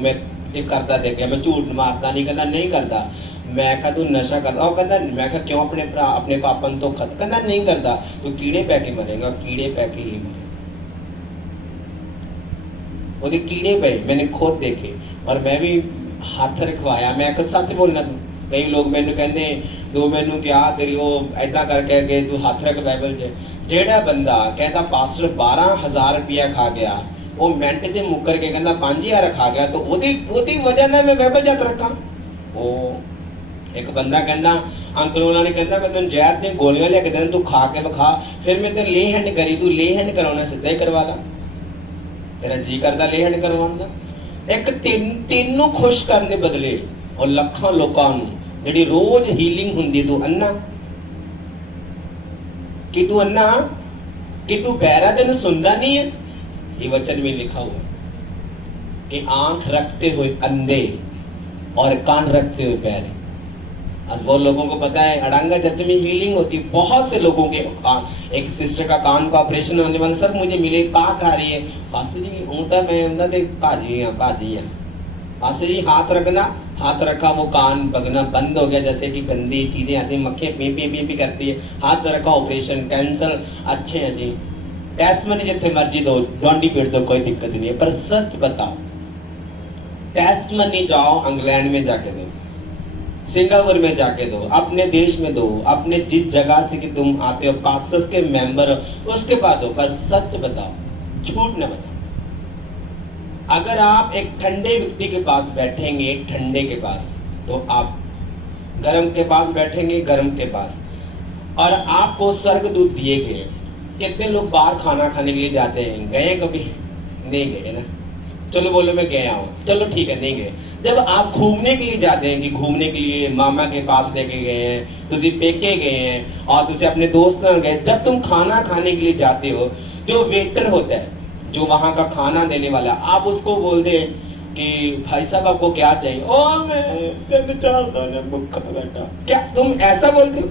मैं जे करदा देखिया, मैं झूठ मारदा नहीं, कहंदा नहीं करदा। मैं कहा तू नशा करदा, ਉਹ कहंदा मैं कहा क्यों अपने भरा अपने पापा नूं धोखा, कहंदा नहीं करदा, तू कीड़े पै के मरेगा, कीड़े पै के ही मरे। ਉਹਦੇ कीड़े पे मैंने खुद देखे और मैं भी हाथ रखवाया। मैं खुद सच बोलना, कई लोग मैंने कहते दो मैनू क्या तेरी वो ऐदा करके गए तू हाथ रख बाइबल च जेड़ा बंदा कहता पास्टर 12,000 रुपया खा गया वो मिनट च मुकर के कहता 5,000 खा गया तो ओदी वजह ना मैं बाइबल च रखा। वो एक बंदा कहता अंकल उन्होंने कहता मैं तेन जहर दी गोलियां लेके देना तू खा के विखा फिर मैं तेन ले हैंड करी तू ले हैंड करवाना सीधा ही करवा ला तेरा जी करता ले हैंड करवाने का। एक तेनू खुश करने बदले और लखां लोकां नूं जिहड़ी रोज हीलिंग हुंदी तू अन्ना कि तू अन्ना कि तू बहरा तेन सुनता नहीं है। ये वचन में लिखा हुआ कि आंख रखते हुए अंधे और कान रखते हुए बहरे। आज बहुत लोगों को पता है अड़ांगा चर्च में हीलिंग होती है बहुत से लोगों के एक सिस्टर का कान का ऑपरेशन होने वाला सर मुझे मिले पाक आ रही है पास्टर जी ऊँटा मैं उन्हें दे भाजी पास्टर जी हाथ रखना हाथ रखा वो कान बगना बंद हो गया जैसे कि गंदी चीजें आती मक्खियाँ पी पी करती है हाथ रखा ऑपरेशन कैंसर अच्छे हैं जी टेस्ट में जितने मर्जी दो डोंडी पीट दो कोई दिक्कत नहीं है पर सच बताओ टेस्ट में नहीं जाओ इंग्लैंड में जाके दो सिंगापुर में जाके दो अपने देश में दो अपने जिस जगह से कि तुम आते हो पास्टर्स के मेंबर हो उसके बाद दो पर सच बताओ झूठ न बताओ। अगर आप एक ठंडे व्यक्ति के पास बैठेंगे ठंडे के पास तो आप गर्म के पास बैठेंगे गर्म के पास और आपको स्वर्गदूत दिए गए। कितने लोग बाहर खाना खाने के लिए जाते हैं गए कभी नहीं गए ना चलो बोलो मैं गया हूँ चलो ठीक है नहीं गए। जब आप घूमने के लिए जाते हैं कि घूमने के लिए मामा के पास लेके गए हैं तुझे पेके गए हैं और तुझे अपने दोस्त गए जब तुम खाना खाने के लिए जाते हो जो वेटर होता है जो वहां का खाना देने वाला आप उसको बोल दे कि भाई साहब आपको क्या चाहिए ओ मैं 3-4 दिन भूखा बैठा क्या तुम ऐसा बोलते हो।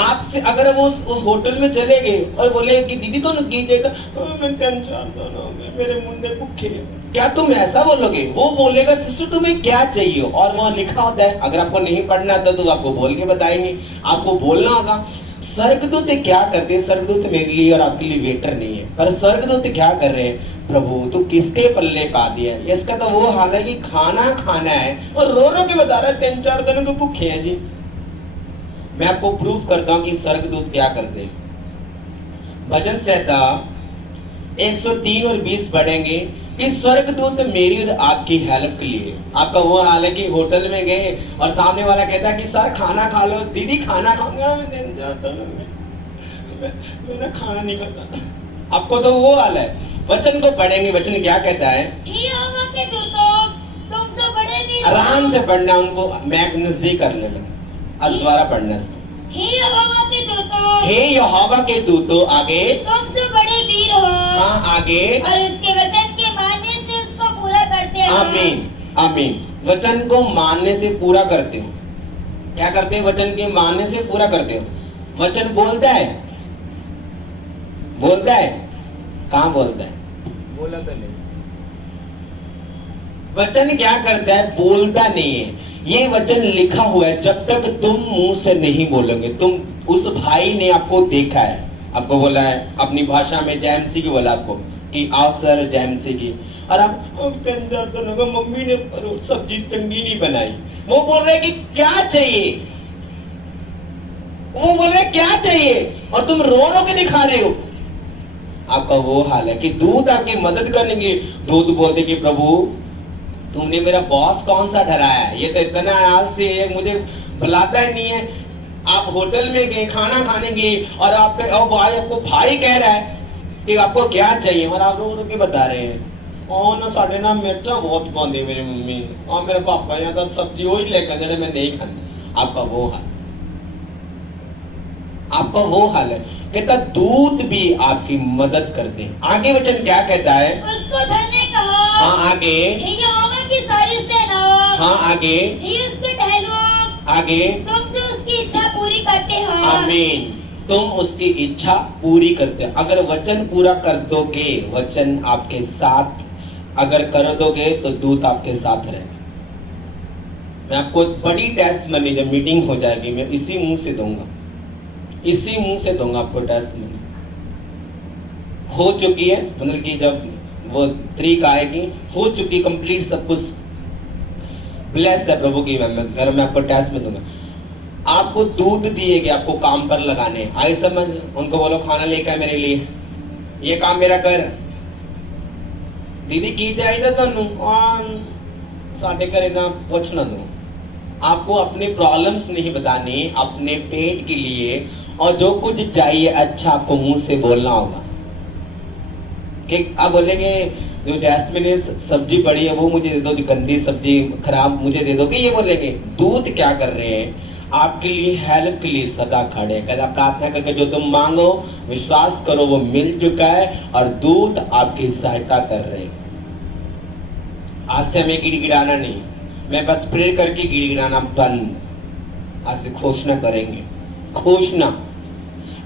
आपसे अगर वो उस होटल में चले गए और बोले कि दीदी तो कीजिएगा मैं 3-4 दिन हो गए मेरे मुंडे भूखे क्या तुम ऐसा बोलोगे। वो बोलेगा सिस्टर तुम्हें क्या चाहिए और वहां लिखा होता है अगर आपको नहीं पढ़ना आता तो आपको बोल के बताएंगे आपको बोलना होगा। स्वर्गदूत क्या करते हैं स्वर्गदूत मेरे लिए और आपके लिए वेटर नहीं है पर स्वर्गदूत क्या कर रहे हैं प्रभु तू किसके पल्ले पा दिया है। इसका तो वो हाल है कि खाना खाना है और रो रो के बता रहा है 3-4 दिन को भूखे हैं जी। मैं आपको प्रूफ करता हूं कि स्वर्गदूत क्या करते हैं। भजन संहिता 103 और 20 पढ़ेंगे कि स्वर्गदूत मेरी और आपकी हेल्प के लिए। आपका वो हाल है कि होटल में गए और सामने वाला कहता है कि सर खाना खा लो दीदी खाना खाऊंगा मैं खाना नहीं खाता। आपको तो वो हाल है। वचन को पढ़ेंगे वचन क्या कहता है यहोवा के दूतों तुम तो बड़े वीर हो। आराम से पढ़ना उनको मैक नजदीक कर लेना अब दोबारा पढ़ना इसको। हे यहोवा के दूतों हे यहोवा के दूतों आगे तुम तो बड़े वीर हो हाँ आगे और उसके वचन के मानने से उसको पूरा करते हो। आमीन आमीन। वचन को मानने से पूरा करते हो। क्या करते हैं वचन के मानने से पूरा करते हो। वचन बोलता है कहाँ बोलता है बोला तो नहीं। वचन क्या करता है बोलता नहीं है। ये वचन लिखा हुआ है जब तक तुम मुंह से नहीं बोलोगे। तुम उस भाई ने आपको देखा है आपको बोला है अपनी भाषा में जैमसी की बोला आपको कि आओ सर जैमसी की और आप मम्मी ने सब्जी चंगी नहीं बनाई। वो बोल रहे कि क्या चाहिए वो बोल रहे क्या चाहिए और तुम रो रो के दिखा रहे हो। आपका वो हाल है कि दूत आपकी मदद करने के लिए दूत बोलते कि प्रभु तुमने मेरा बॉस कौन सा ठहराया है ये तो इतना आलसी है मुझे बुलाता ही नहीं है। आप होटल में गए खाना खाने गए और आपको भाई कह रहा है कि आपको क्या चाहिए और आप रो रो के बता रहे हैं और ना साढ़े ना मिर्चा बहुत पाਉਂਦੇ मेरी मम्मी और मेरे पापा यहाँ तो सब्जी वही लेकर दे मैं नहीं खाती। आपका वो हाल आपका वो हाल है। कहता दूत भी आपकी मदद करते हैं। आगे वचन क्या कहता है उसको धन्य कहो हाँ आगे हे यहोवा की सारी सेनाओं हाँ आगे हे उसके टहलुओं आगे तुम जो उसकी इच्छा पूरी करते हो। आमीन। तुम उसकी इच्छा पूरी करते हो। अगर वचन पूरा कर दोगे वचन आपके साथ अगर कर दोगे तो दूत आपके साथ रहेगा। मैं आपको बड़ी टेस्ट मनी जब मीटिंग हो जाएगी मैं इसी मुंह से दूंगा आपको टेस्ट मनी हो चुकी है मतलब कि जब वो तरीक आएगी हो चुकी कंप्लीट सब कुछ ब्लेस है प्रभु की मैं घर में आपको टेस्ट में दूंगा। आपको दूध दिए गए आपको काम पर लगाने, आई समझ? उनको बोलो खाना लेकर मेरे लिए, ये काम मेरा कर। दीदी की चाहिए तुहानू साडे घरे ना कुछ ना दो। आपको अपनी प्रॉब्लम्स नहीं बतानी, अपने पेट के लिए और जो कुछ चाहिए अच्छा आपको मुंह से बोलना होगा। कि आप बोलेंगे जो डस्टबिन में सब्जी पड़ी है वो मुझे दे दो, जो गंदी सब्जी खराब मुझे दे दो, कि ये बोलेंगे? दूध क्या कर रहे हैं? आपके लिए हेल्प के लिए सदा खड़े। कहता प्रार्थना करके जो तुम मांगो विश्वास करो वो मिल चुका है और दूत आपकी सहायता कर रहे हैं। आज से हमें गिड़गिड़ाना नहीं, मैं बस प्रेयर करके गिड़गिड़ाना बंद। आज से घोषणा करेंगे, घोषणा।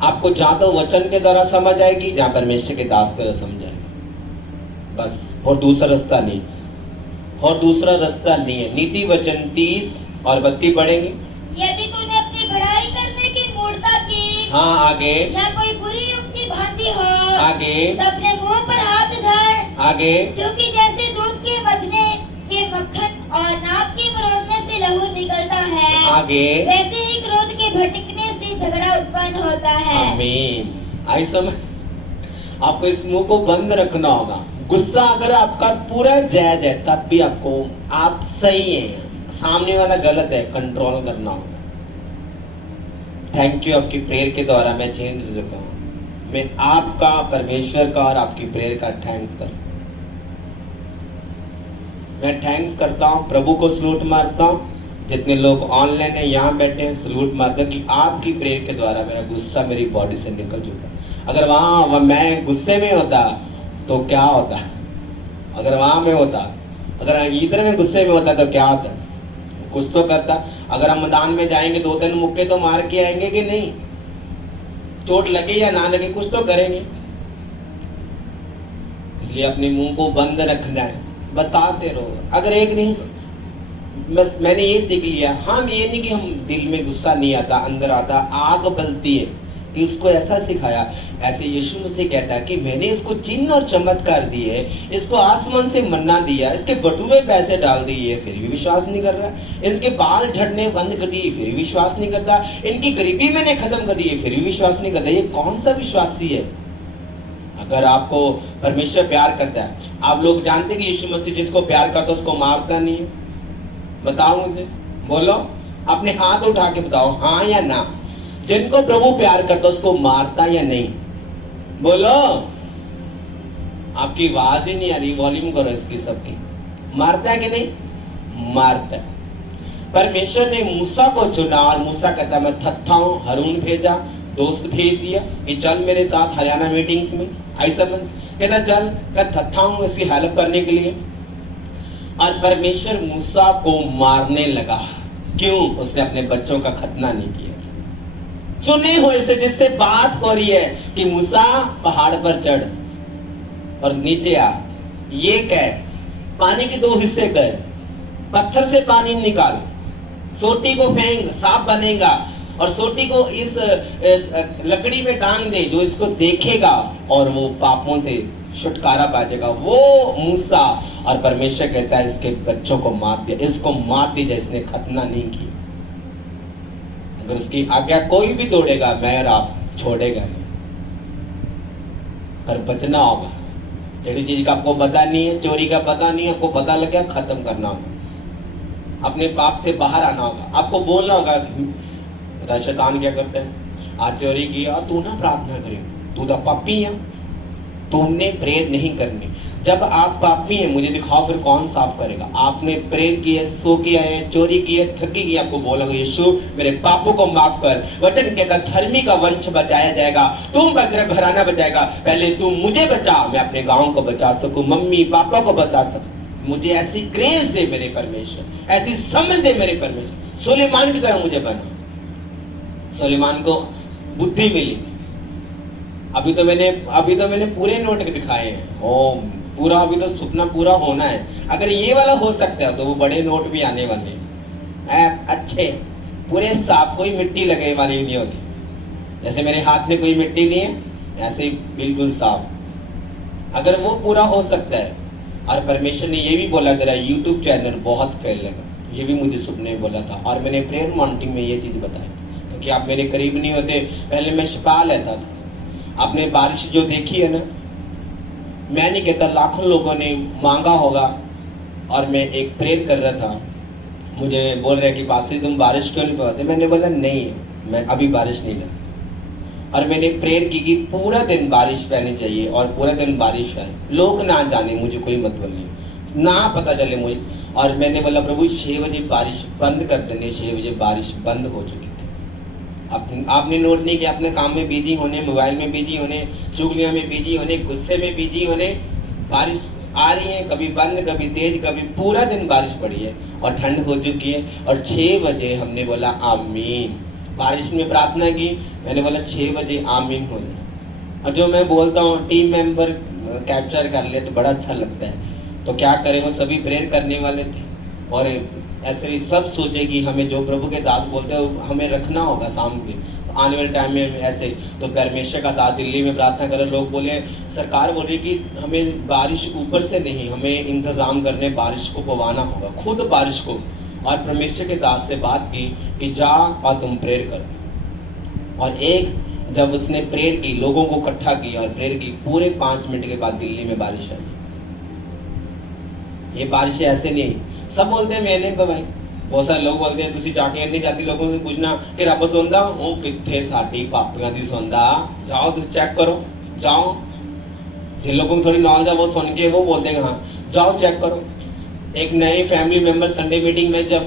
आपको जहां तो वचन के द्वारा समझ आएगी, जहां परमेश्वर के दास को समझ आएगी, बस। और दूसरा रास्ता नहीं, और दूसरा रास्ता नहीं है। नीति वचन 30 और 32 पढ़ेंगे। यदि तूने अपनी बढ़ाई करने की मूर्ता की, हाँ आगे, या कोई बुरी युक्ति भांति हो, आगे, तो अपने मुंह पर हाथ धर। आगे, क्योंकि जैसे दूध के बचने के मक्खन और नाक के मरोड़ने से लहू निकलता है, आगे, वैसे ही क्रोध के भटकने से झगड़ा उत्पन्न होता है। आमीन। आई समझ? आपको इस मुंह को बंद रखना होगा। गुस्सा अगर आपका पूरा जायज है तब भी आपको, आप सही है, सामने वाला गलत है, कंट्रोल करना होगा। थैंक यू, आपकी प्रेयर के द्वारा मैं चेंज हो चुका हूं। मैं आपका, परमेश्वर का और आपकी प्रेयर का थैंक्स कर, मैं थैंक्स करता हूं। प्रभु को सलूट मारता हूं। जितने लोग ऑनलाइन है यहाँ बैठे हैं सलूट मारता हूं कि आपकी प्रेयर के द्वारा मेरा गुस्सा मेरी बॉडी से निकल चुका। अगर वहां मैं गुस्से में होता तो क्या होता? अगर वहां में होता, अगर इधर में गुस्से में होता तो क्या होता? कुछ तो करता। अगर हम मैदान में जाएंगे 2-3 मुक्के तो मार के आएंगे कि नहीं? चोट लगे या ना लगे कुछ तो करेंगे। इसलिए अपने मुंह को बंद रखना है, बताते रहो। अगर एक नहीं, मैंने ये सीख लिया, हम ये नहीं कि हम दिल में गुस्सा नहीं आता, अंदर आता, आग बलती है। इसको ऐसा सिखाया, ऐसे यीशु मसीह कहता है कि मैंने इसको चिन्ह और चमत्कार दिए, इसको आसमान से मन्ना दिया, इसके बटुए पैसे डाल दिए, फिर भी विश्वास नहीं कर रहा। इसके बाल झड़ने बंद कर दिए, फिर भी विश्वास नहीं करता। इनकी गरीबी मैंने खत्म कर दी है, फिर भी विश्वास नहीं करता। ये कौन सा विश्वासी है? अगर आपको परमेश्वर प्यार करता है, आप लोग जानते कि यीशु मसीह जिसको प्यार करता है उसको मारता नहीं है। बताओ मुझे, बोलो, अपने हाथ उठा के बताओ, हाँ या ना। जिनको प्रभु प्यार करता उसको मारता या नहीं? बोलो। आपकी आवाज ही नहीं आ रही, वॉल्यूम करो इसकी सबकी। मारता है कि नहीं? मारता है। परमेश्वर ने मूसा को चुना और मूसा कहता मैं थत्था हूं, हारून भेजा, दोस्त भेज दिया कि चल मेरे साथ हरियाणा मीटिंग्स में। आई समझ? कहता चल, कहता थत्था हूं इसकी हेल्प करने के लिए। और परमेश्वर मूसा को मारने लगा। क्यों? उसने अपने बच्चों का खतना नहीं किया। चुने हुए से जिससे बात हो रही है कि मूसा पहाड़ पर चढ़ और नीचे आ, ये कह, पानी के 2 हिस्से कर, पत्थर से पानी निकाल, सोटी को फेंक, सांप बनेगा, और सोटी को इस लकड़ी में टांग दे, जो इसको देखेगा और वो पापों से छुटकारा पा जाएगा, वो मूसा। और परमेश्वर कहता है इसके बच्चों को मार दिया, इसको मार दीजिए, इसने खतना नहीं किया। अगर उसकी आज्ञा कोई भी तोड़ेगा, मैं और आप छोड़ेगा नहीं। पर बचना होगा। जेड़ी चीज का आपको पता नहीं है, चोरी का पता नहीं है, आपको पता लग गया, खत्म करना होगा। अपने पाप से बाहर आना होगा। आपको बोलना होगा। पता शैतान क्या करता है? आज चोरी किया, तू ना प्रार्थना करे, तू तो पापी है, तुमने प्रेयर नहीं करनी। जब आप पापी हैं, मुझे दिखाओ फिर कौन साफ करेगा? आपने प्रेयर की है, सो किया है, चोरी की है, ठगी की, आपको बोलोगे यीशु मेरे पापों को माफ कर। वचन कहता धर्मी का वंश बचाया जाएगा, तुम घराना बचाएगा। पहले तू मुझे बचा, मैं अपने गांव को बचा सकूं, मम्मी पापा को बचा सकूं। मुझे ऐसी ग्रेस दे मेरे परमेश्वर, ऐसी समझ दे मेरे परमेश्वर। सुलेमान की तरह मुझे बना। सुलेमान को बुद्धि मिली। अभी तो मैंने पूरे नोट दिखाए हैं। ओ पूरा, अभी तो सपना पूरा होना है। अगर ये वाला हो सकता है तो वो बड़े नोट भी आने वाले हैं, अच्छे पूरे साफ, कोई मिट्टी लगे वाली नहीं होगी। जैसे मेरे हाथ में कोई मिट्टी नहीं है, ऐसे बिल्कुल साफ। अगर वो पूरा हो सकता है, और परमेश्वर ने ये भी बोला तेरा यूट्यूब चैनल बहुत फैलेगा, ये भी मुझे सुपने में बोला था। और मैंने प्रेयर मॉर्निंग में ये चीज़ बताई क्योंकि आप मेरे करीब नहीं होते। पहले मैं छिपा लेता था। आपने बारिश जो देखी है ना, मैं नहीं कहता लाखों लोगों ने मांगा होगा और मैं एक प्रेयर कर रहा था। मुझे बोल रहे कि पास्टर तुम बारिश क्यों नहीं पाते? मैंने बोला नहीं, मैं अभी बारिश नहीं डालता। और मैंने प्रेयर की कि पूरा दिन बारिश पहनी चाहिए और पूरा दिन बारिश आए, लोग ना जाने, मुझे कोई मतलब नहीं, ना पता चले मुझे। और मैंने बोला प्रभु 6 बजे बारिश बंद कर देने। 6 बजे बारिश बंद हो चुकी थी। आपने नोट नहीं किया? अपने काम में बिजी होने, मोबाइल में बिजी होने, चुगलियों में बिजी होने, गुस्से में बिजी होने, बारिश आ रही है, कभी बंद कभी तेज, कभी पूरा दिन बारिश पड़ी है और ठंड हो चुकी है। और 6 बजे हमने बोला आमीन। बारिश में प्रार्थना की, मैंने बोला 6 बजे आमीन हो जाए। और जो मैं बोलता हूँ टीम मेंबर कैप्चर कर ले तो बड़ा अच्छा लगता है। तो क्या करें, वो सभी प्रेयर करने वाले थे और ऐसे ही सब सोचे कि हमें जो प्रभु के दास बोलते हैं हमें रखना होगा शाम के आने वाले टाइम में ऐसे। तो परमेश्वर का दास दिल्ली में प्रार्थना कर, लोग बोले सरकार बोल रही कि हमें बारिश ऊपर से नहीं, हमें इंतजाम करने बारिश को पवाना होगा, खुद बारिश को। और परमेश्वर के दास से बात की कि जा और तुम प्रेयर करो। और एक जब उसने प्रेयर की, लोगों को इकट्ठा किया और प्रेयर की, पूरे 5 मिनट के बाद दिल्ली में बारिश आई। ये बारिश ऐसे नहीं, सब बोलते हैं मैंने भाई, बहुत सारे लोग बोलते हैं तुसी जाके नहीं जाती, लोगों से पूछना कि रब सोंदा वो कितने साडी पापियां दी सोंदा, जाओ तुम चेक करो, जाओ। जिन लोगों को थोड़ी नॉलेज है वो सुन के वो बोलते हैं हाँ जाओ चेक करो। एक नए फैमिली मेंबर संडे मीटिंग में जब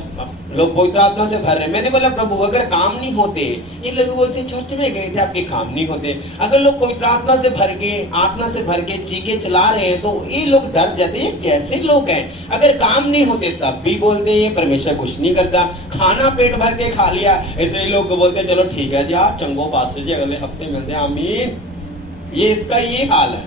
लोग पवित्र आत्मा से भर रहे, मैंने बोला प्रभु अगर काम नहीं होते, ये लोग बोलते चर्च में गए थे आपके काम नहीं होते, अगर लोग पवित्र आत्मा से भर के चीखे चला रहे हैं तो ये लोग डर जाते हैं, कैसे लोग हैं? अगर काम नहीं होते तब भी बोलते हैं परमेश्वर कुछ नहीं करता, खाना पेट भर के खा लिया इसलिए लोग बोलते चलो ठीक है जी आप चंगो पास्टर जी अगले हफ्ते मिलते हैं आमीन। ये इसका ये हाल है।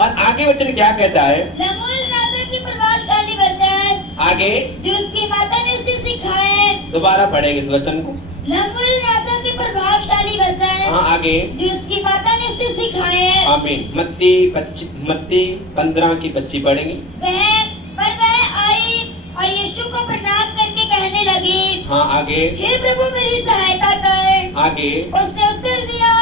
और आगे वचन क्या कहता है? लमूएल राजा की प्रभावशाली वचन आगे जो उसकी माता ने उसे सिखाए। दोबारा पढ़ेंगे इस वचन को। लमूएल राजा की प्रभावशाली वचन हाँ आगे जो उसकी माता ने उसे सिखाए। आमीन। मत्ती 15 की 25 पढ़ेंगे। वह आई और यीशु को प्रणाम करके कहने लगी हाँ आगे। हे प्रभु मेरी सहायता कर। आगे उसने उत्तर दिया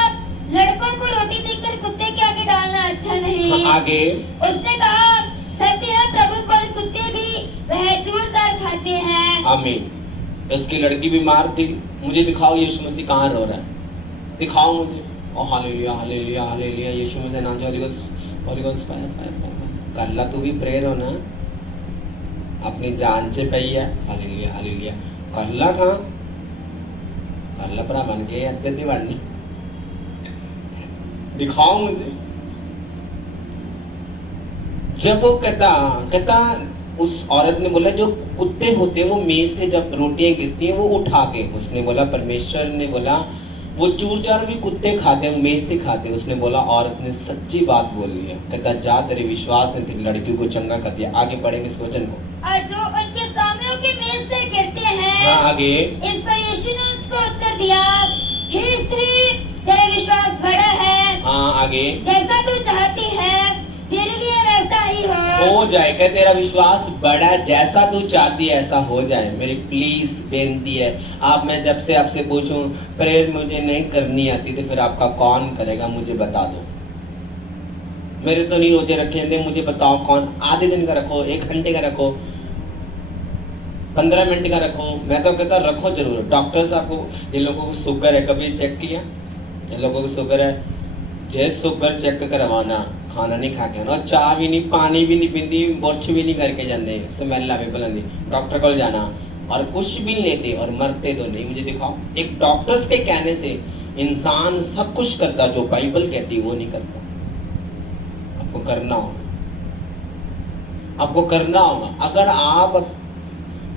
लड़कों को रोटी देकर कुत्ते के आगे डालना अच्छा नहीं। हाँ आगे। उसने कहा सत्य है प्रभु पर कुत्ते भी वह चूरदार खाते हैं। आमीन। उसकी लड़की बीमार थी, मुझे दिखाओ यीशु मसीह कहाँ रो रहा है, दिखाओ मुझे। ओ हालेलुया हालेलुया हालेलुया, यीशु मसीह नाम, Holi ghost fire fire fire. करला तू भी प्रेयर हो ना, अपनी जान से पई है। Hallelujah hallelujah. करला कहाँ? करला भरा बन के अद्दे दीवानी, दिखाओ मुझे। जब वो कहता उस औरत ने बोला जो कुत्ते होते हैं वो मेज से जब रोटियां गिरती हैं वो उठा के, उसने बोला परमेश्वर ने बोला वो चूर चार भी कुत्ते खाते हैं, मेज से खाते हैं। उसने बोला औरत ने सच्ची बात बोली है। कहता जा तेरे विश्वास ने तेरी लड़की को चंगा कर दिया। आगे पढ़ेंगे इस वचन को। और जो उनके स्वामियों के मेज से गिरते हैं। हाँ आगे। इस पर यीशु ने उसको उत्तर दिया हे स्त्री तेरा विश्वास बड़ा है। हाँ आगे। जैसा तू चाहती है तेरे लिए वैसा ही हो जाए। क्या तेरा विश्वास बड़ा, जैसा तू चाहती है ऐसा हो जाए। मेरी प्लीज बेनती है, आप मैं जब से आपसे पूछूं प्रेयर मुझे नहीं करनी आती तो फिर आपका कौन करेगा? मुझे बता दो। मेरे तो नहीं रोजे रखे थे, मुझे बताओ कौन? आधे दिन का रखो, 1 घंटे का रखो, 15 मिनट का रखो। मैं तो कहता रखो जरूर। डॉक्टर्स आपको, जिन लोगों को शुगर है कभी चेक किया? जिन लोगों को शुगर है जे शुगर चेक करवाना, खाना नहीं खा के और चाह भी नहीं, पानी भी नहीं पीती, बुरश भी नहीं करके जाते, स्मेल आवे बुलंदी, डॉक्टर को जाना और कुछ भी लेते और मरते तो नहीं। मुझे दिखाओ। एक डॉक्टर्स के कहने से इंसान सब कुछ करता जो बाइबल कहती वो नहीं करता। आपको करना होगा, आपको करना होगा। अगर आप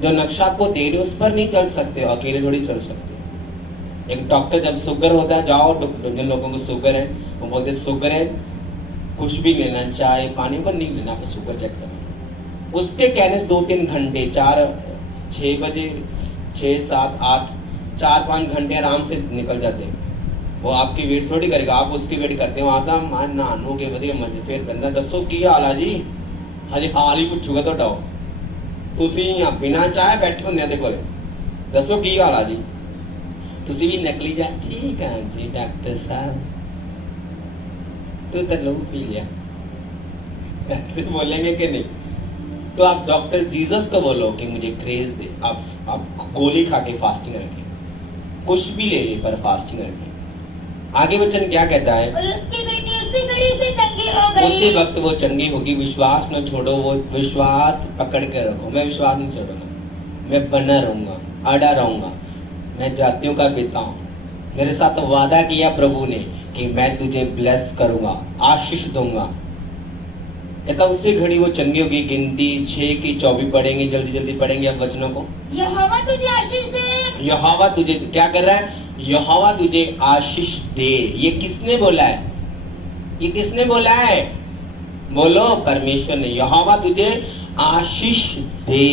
जो नक्शा आपको दे रहे उस पर नहीं चल सकते, अकेले थोड़ी चल सकते। एक डॉक्टर जब शुगर होता है, जाओ जिन लोगों को शुगर है वो बोलते शुगर है कुछ भी लेना, चाय पानी पर नहीं लेना, आप शुगर चेक करना। उसके कहने से 2-3 घंटे 6 बजे 6, 7, 8 4-5 घंटे आराम से निकल जाते हैं। वो आपकी वेट थोड़ी करेगा, आप उसकी वेट करते हो। आता मान नानू के वधिया मजे फिर बंदा दसो की हाल है जी, हाली हाल ही पूछूगा तो डाओ ਤੁਸੀਂ यहाँ बिना चाय बैठे ਹੁੰਦੇ ਆ देखो ਦੱਸੋ ਕੀ ਹਾਲ ਆ ਜੀ ਤੁਸੀਂ ਵੀ ਨਕਲੀ ਜਾ ਠੀਕ ਹੈ ਜੀ डॉक्टर साहब तू तो लो पी लिया ऐसे बोलेंगे कि नहीं तो आप डॉक्टर जीसस को बोलो कि मुझे क्रेज दे आप गोली खा के फास्टिंग रखें कुछ भी ले ले पर फास्टिंग रखें आगे वचन क्या कहता है और उसकी बेटी उसी घड़ी से चंगी हो गई। उसी वक्त वो चंगी होगी विश्वास न छोड़ो वो विश्वास पकड़ के रखो मैं विश्वास नहीं छोड़ूंगा मैं बना रहूंगा अड़ा रहूंगा मैं जातियों का पिता हूँ मेरे साथ वादा किया प्रभु ने कि मैं तुझे ब्लेस करूंगा आशीष दूंगा कहता उसी घड़ी वो चंगी होगी गिनती 6 की 24 पढ़ेंगे जल्दी जल्दी पढ़ेंगे अब वचनों को यहोवा तुझे आशीष दे। यहोवा तुझे क्या कर रहा है यहोवा तुझे आशीष दे ये किसने बोला है ये किसने बोला है बोलो परमेश्वर ने यहोवा तुझे आशीष दे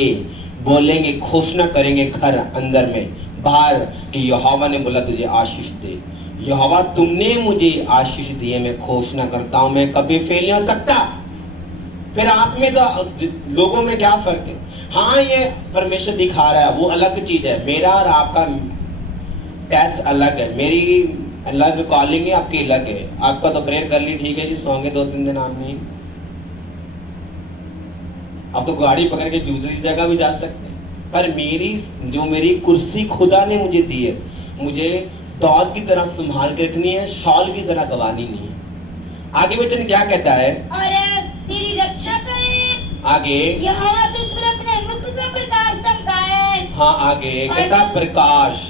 बोलेंगे घोषणा करेंगे घर अंदर में बाहर कि यहोवा ने बोला तुझे आशीष दे यहोवा तुमने मुझे आशीष दी है मैं घोषणा करता हूं मैं कभी फेल नहीं हो सकता फिर आप में तो लोगों में क्या फर्क है हाँ ये परमेश्वर दिखा रहा है वो अलग चीज है मेरा और आपका टेस्ट अलग है मेरी अलग कॉलिंग है आपकी अलग है आपका तो प्रेयर कर ली ठीक है जी सोंगे 2-3 दिन आप नहीं आप तो गाड़ी पकड़ के दूसरी जगह भी जा सकते हैं पर मेरी कुर्सी खुदा ने मुझे दी है मुझे दौद की तरह संभाल के रखनी है शॉल की तरह गवानी नहीं है आगे वचन क्या कहता है और तेरी रक्षा करे आगे यहोवा तुझ पर अपने मुख का प्रकाश चमकाए। हाँ आगे कहता प्रकाश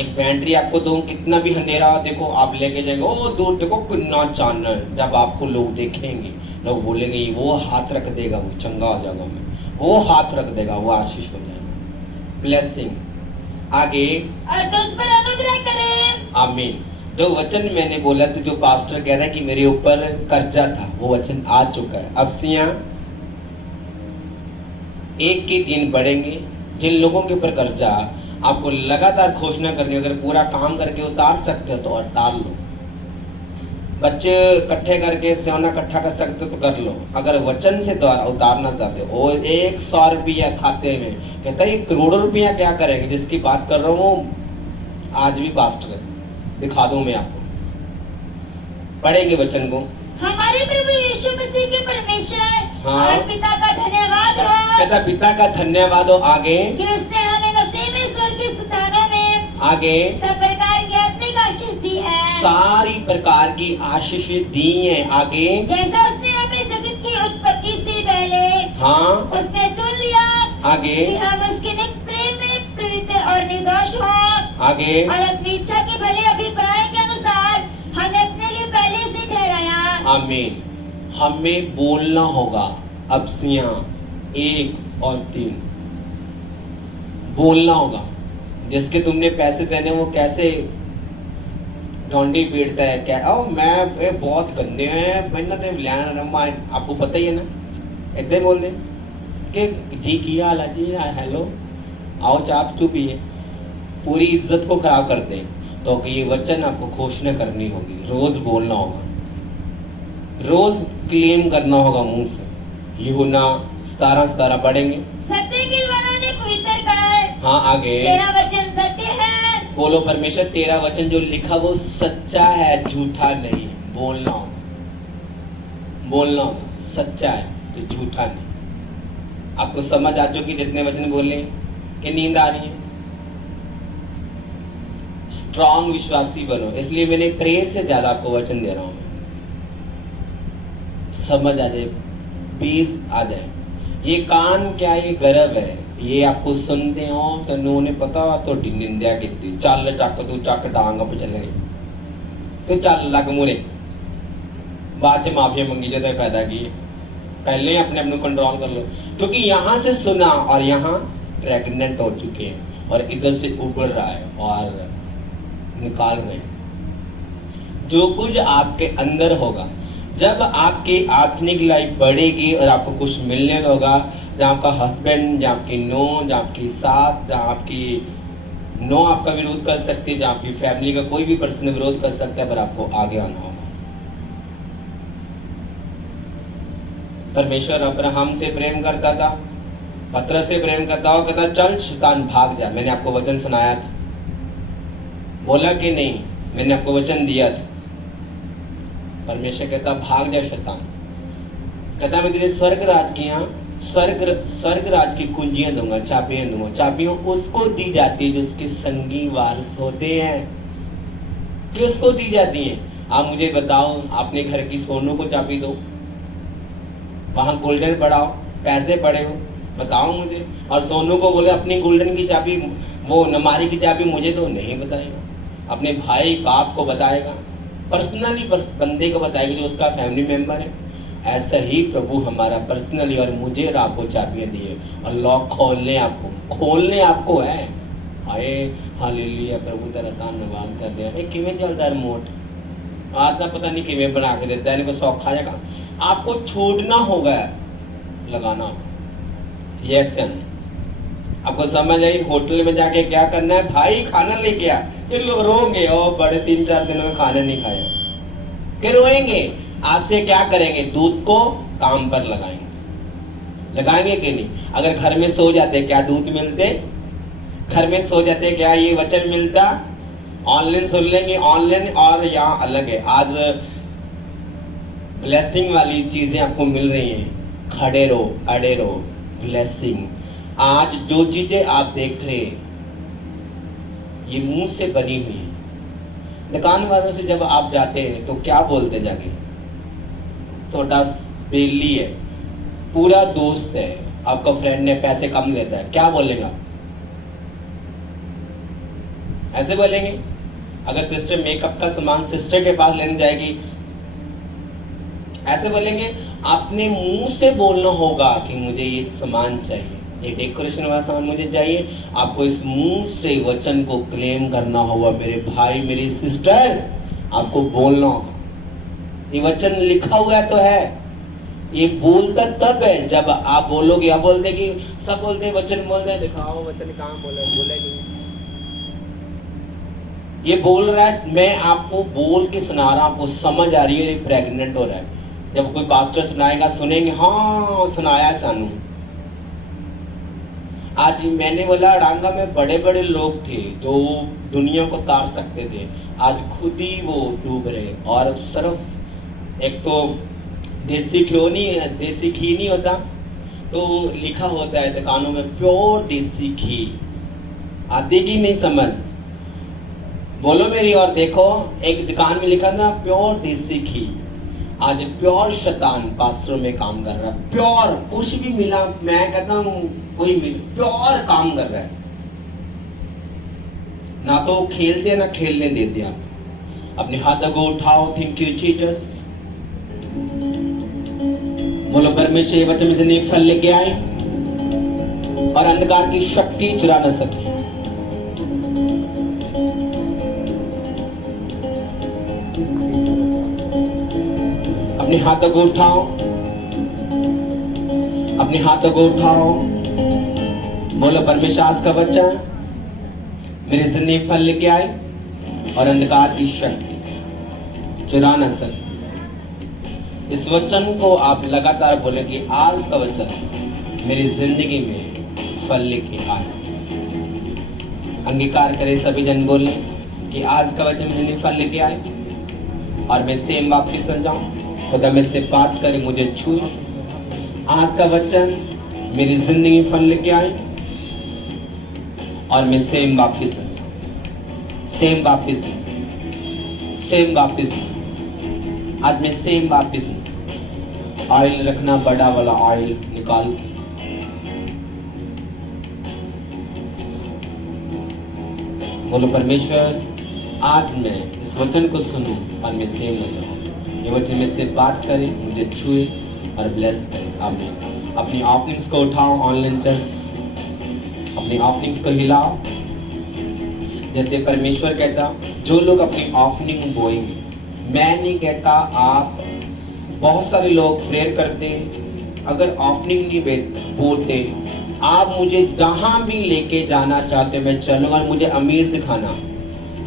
एक बैटरी आपको दूं कितना भी अंधेरा हो देखो आप लेके जाएंगे ओ दूर देखो कितना चानना जब आपको लोग देखेंगे लोग बोलेंगे वो हाथ रख देगा वो चंगा हो जाएगा मैं वो हाथ रख देगा वो आशीष हो जाएगा ब्लेसिंग आगे और तुझ पर अनुग्रह करे। आमीन जो वचन मैंने बोला तो जो पास्टर कह रहा है कि मेरे ऊपर कर्जा था वो वचन आ चुका है अब सिया एक के दिन बढ़ेंगे जिन लोगों के ऊपर कर्जा आपको लगातार घोषणा करनी अगर पूरा काम करके उतार सकते हो तो उतार लो बच्चे इकट्ठे करके सोना इकट्ठा कर सकते हो तो कर लो अगर वचन से द्वारा उतारना चाहते हो और 100 रुपया खाते में कहता है 1 करोड़ रुपया क्या करेंगे जिसकी बात कर रहा हूँ आज भी पास्टर दिखा दूं मैं आपको पढ़ेंगे वचन को हमारे प्रभु यीशु मसीह के परमेश्वर हाँ। और पिता का धन्यवाद हो कहता पिता का धन्यवाद हो आगे कि उसने हमें मसीह में स्वर्ग के स्थानों में आगे सब प्रकार की आत्मिक आशीष दी है सारी प्रकार की आशीष दी है आगे जैसा उसने हमें जगत की उत्पत्ति से पहले हाँ उसमें चुन लिया आगे कि हम उसके नित्य प्रेम में पवित्र और निर्दोष हो आगे और अपनी इच्छा के भले अभिप्राय के अनुसार हमें अपने लिए पहले से ठहराया। आमीन हमें बोलना होगा अब सिया 1 और 3 बोलना होगा जिसके तुमने पैसे देने वो कैसे डोंडी पीटता है क्या ओ मैं बहुत गंदे हैं मैंने आपको पता ही है ना इतने बोल दे कि जी की हाल है जी हेलो आओ चाप चुप ही है पूरी इज्जत को खराब कर दे तो कि ये वचन आपको घोषणा करनी होगी रोज बोलना होगा रोज क्लेम करना होगा मुंह से यूहन्ना 17 पढ़ेंगे सत्य के वालों ने पवित्र कर हाँ आगे तेरा वचन सत्य है बोलो परमेश्वर तेरा वचन जो लिखा वो सच्चा है झूठा नहीं बोलना होगा सच्चा है तो झूठा नहीं आपको समझ आ चुकी जितने वचन बोले कि नींद आ रही है स्ट्रॉन्ग विश्वासी बनो इसलिए मैंने प्रेयर से ज्यादा आपको वचन दे रहा हूं समझ आ जाए पीस आ जाए ये कान क्या ये गर्व है ये आपको सुनते हो तो उन्होंने पता तो निंदा की चल चक तू चक डांग पे चलने तो चल लग मुरे बाद च माफिया मंगी जो तो फायदा की पहले अपने आप कंट्रोल कर लो क्योंकि यहाँ से सुना और यहाँ प्रेग्नेंट हो चुके हैं और इधर से उबर रहा है और निकाल रहे हैं जो कुछ आपके अंदर होगा जब आपकी आत्मिक लाइफ बढ़ेगी और आपको कुछ मिलने होगा जहाँ आपका हस्बैंड जहाँ आपकी नो जहाँ आपकी सास जहाँ आपकी नो आपका विरोध कर सकती है जहाँ आपकी फैमिली का कोई भी पर्सन विरोध कर सकता है पर आपको आगे आना होगा परमेश्वर अब्राहम से प्रेम करता था पतरस से प्रेम करता हो, कहता चल शैतान भाग जा, मैंने आपको वचन सुनाया था, बोला कि नहीं, मैंने आपको वचन दिया था। परमेश्वर कहता भाग जा शैतान। कहता मैं तुझे स्वर्ग राज की स्वर्ग राज की कुंजियां दूंगा, चाबियां दूंगा। चाबियां उसको दी जाती है जो उसके संगी वारिस होते हैं, कि उसको दी जाती है। आप मुझे बताओ, अपने घर की सोनू को चाबी दो, वहां गोल्डन पड़ाओ, पैसे पड़े हो, बताओ मुझे। और सोनू को बोले अपनी गोल्डन की चाबी, वो नमारी की चाबी मुझे तो नहीं बताएगा, अपने भाई बाप को बताएगा, पर्सनली बंदे को बताएगा जो उसका फैमिली मेंबर है। ऐसा ही प्रभु हमारा पर्सनली और मुझे और आपको चाबियां दिए और लॉक खोलने आपको है। हाय हालेलुया, प्रभु तेरा धन्यवाद करते हैं। किवें चलता रिमोट आता पता नहीं किवें बना के देता है, इनको सौखा जगह आपको छोड़ना होगा, लगाना होगा। यस या नहीं, आपको समझ आई? होटल में जाके क्या करना है, भाई खाना लेके आ, फिर लोग रोएंगे, ओ बड़े 3-4 दिनों में खाना नहीं खाया, फिर रोएंगे। आज से क्या करेंगे, दूध को काम पर लगाएंगे कि नहीं? अगर घर में सो जाते क्या दूध मिलते? घर में सो जाते क्या ये वचन मिलता? ऑनलाइन सुन लेंगे, ऑनलाइन और यहाँ अलग है। आज ब्लेसिंग वाली चीजें आपको मिल रही हैं, खड़े रहो, अड़े रहो, ब्लेसिंग। आज जो चीजें आप देख रहे ये मुंह से बनी हुई है। दुकान वालों से जब आप जाते हैं तो क्या बोलते जाके, थोड़ा बेली है, पूरा दोस्त है, आपका फ्रेंड ने पैसे कम लेता है, क्या बोलेगा? ऐसे बोलेंगे। अगर सिस्टर मेकअप का सामान सिस्टर के पास लेने जाएगी, ऐसे बोलेंगे। अपने मुंह से बोलना होगा कि मुझे ये सामान चाहिए, ये डेकोरेशन वाला सामान मुझे चाहिए। आपको इस मुंह से वचन को क्लेम करना होगा। मेरे भाई मेरी सिस्टर, आपको बोलना होगा। ये वचन लिखा हुआ तो है, ये बोलता तब है जब आप बोलोगे। आप बोलते कि सब बोलते हैं वचन बोलते हैं, दिखाओ वचन कहाँ बोले नहीं। ये बोल रहा है, मैं आपको बोल के सुना रहा हूं, आपको समझ आ रही है, ये प्रेग्नेंट हो रहा है। जब कोई पास्टर सुनाएगा सुनेंगे, हाँ सुनाया सानू। आज मैंने बोला अड़ांगा में बड़े बड़े लोग थे जो दुनिया को तार सकते थे, आज खुद ही वो डूब रहे। और सिर्फ एक तो देसी घी नहीं होता, तो लिखा होता है दुकानों में प्योर देसी घी। आती की नहीं समझ, बोलो मेरी और देखो, एक दुकान में लिखा था प्योर देसी घी। आज प्योर शैतान पास्टरों में काम कर रहा है। प्योर कुछ भी मिला, मैं कहता हूं कोई मिल, प्योर काम कर रहा है। ना तो खेलते ना खेलने देते। आप अपने हाथों को उठाओ, थैंक यू जीसस। बोलो परमेश्वर ये वचन से नहीं फल लेके आए और अंधकार की शक्ति चुरा न सके। अपने हाथों को उठाओ, अपने हाथों को उठाओ। बोलो परमेश्वर आज का वचन मेरी जिंदगी फल लेके आए और अंधकार की शक्ति चुरा न सके। इस वचन को आप लगातार बोले कि आज का वचन मेरी जिंदगी में फल लेके आए। अंगीकार करें सभी जन, बोले कि आज का वचन मेरी फल लेके आए और मैं सेम वापस चल जाऊं। खुदा मेरे से बात करे, मुझे छूए। आज का वचन मेरी जिंदगी में फल लेके आए और मैं सेम वापस आज मैं सेम वापस। ऑयल रखना, बड़ा वाला ऑयल निकाल के। बोलो परमेश्वर आज मैं इस वचन को सुनूं और मैं सेम हो जाऊं। ये वचन में से बात करे, मुझे छुए और ब्लेस करे। आमीन। अपनी ऑफरिंग्स को उठाओ, ऑनलाइन चर्च अपनी ऑफरिंग्स को हिलाओ। जैसे परमेश्वर कहता, जो लोग अपनी ऑफरिंग बोएंगे, मैं नहीं कहता आप, बहुत सारे लोग प्रेयर करते हैं, अगर ऑफरिंग नहीं बोलते, आप मुझे जहां भी लेके जाना चाहते मैं चलूंगा, मुझे अमीर दिखाना।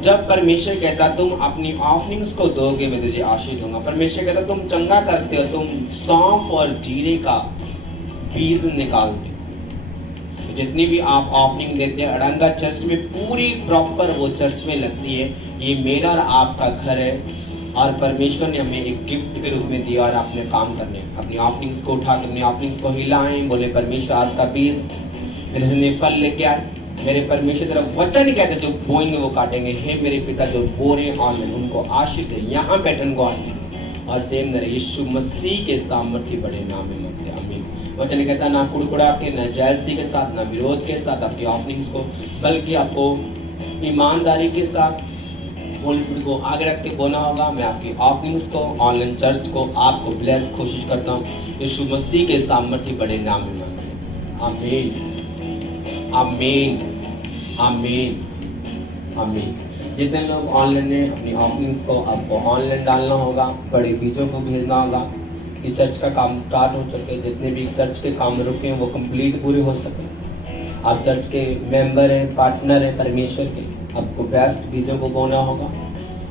जब परमेश्वर कहता तुम अपनी ऑफरिंग्स को दोगे मैं तुझे आशीष दूंगा। परमेश्वर कहता तुम चंगा करते हो, तुम सौंफ और जीरे का बीज निकालते, जितनी भी आप ऑफरिंग देते हैं अड़ंगा चर्च में पूरी प्रॉपर वो चर्च में लगती है। ये मेरा और आपका घर है और परमेश्वर ने हमें एक गिफ्ट के रूप में दिया और अपने काम करने अपनी ऑफरिंग्स को उठा के अपनी ऑफरिंग्स को हिलाएं, बोले परमेश्वर आज का बीज मेरे जिंदगी फल लेके आए। मेरे परमेश्वर तरफ वचन कहते जो बोएंगे वो काटेंगे। हे मेरे पिता जो बो रहे हैं ऑनलाइन उनको आशीष दे, यहाँ बैठन को आशीष और सेम नरे यीशु मसीह के सामर्थ्य बड़े नाम में मांगते हैं, आमीन। वचन कहता ना कुड़कुड़ा के न जैलसी के साथ न विरोध के साथ आपकी ऑफरिंग्स को, बल्कि आपको ईमानदारी के साथ होली स्पिरिट को आगे रख के बोना होगा। मैं आपकी ऑफरिंग्स को ऑनलाइन चर्च को आपको ब्लेस कोशिश करता हूँ यीशु मसीह के सामर्थ्य बड़े नाम में मांगते हैं, आमीन आमीन आमीन आमीन। जितने लोग ऑनलाइन है अपनी ऑफरिंग्स को आपको ऑनलाइन डालना होगा, बड़े बीजों को भेजना होगा कि चर्च का काम स्टार्ट हो सके, जितने भी चर्च के काम रुके हैं वो कंप्लीट पूरे हो सके। आप चर्च के मेंबर हैं, पार्टनर हैं परमेश्वर के, आपको बेस्ट बीजों को बोना होगा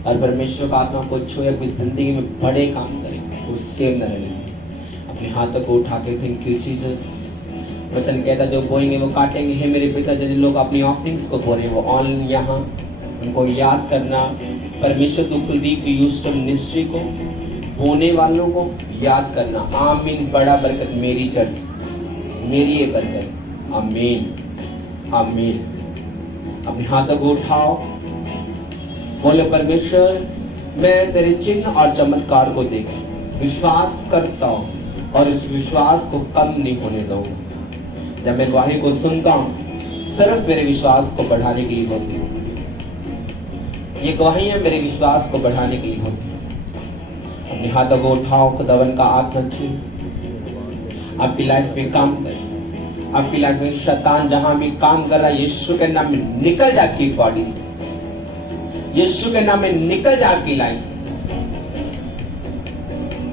और परमेश्वर का आत्मा को छुए अपनी जिंदगी में बड़े काम करें, उससे न रहेंगे। अपने हाथों को उठा के थैंक यू जीसस। वचन कहता जो बोएंगे वो काटेंगे। हे मेरे पिता जिन लोग अपनी ऑफरिंग्स को बो रहे हैं वो ऑनलाइन यहाँ उनको याद करना, परमेश्वर को कुलदीप यूस्टम मिनिस्ट्री को बोने वालों को याद करना, आमीन। बड़ा बरकत मेरी चर्च, मेरी ये बरकत, आमीन आमीन। अपने हाथों को उठाओ, बोले परमेश्वर मैं तेरे चिन्ह और चमत्कार को देख विश्वास करता हूँ और इस विश्वास को कम नहीं होने दूंगा। जब मैं गवाही को सुनता हूँ सिर्फ मेरे विश्वास को बढ़ाने के लिए होती है, ये गवाहियां मेरे विश्वास को बढ़ाने के लिए होती है। अपने हाथों को उठाओ, खुदावन का आत्मा छू आपकी लाइफ में काम करे। आपकी लाइफ में शैतान जहां भी काम कर रहा है यीशु के नाम में निकल जा आपकी बॉडी से, यीशु के नाम में निकल जा आपकी लाइफ से,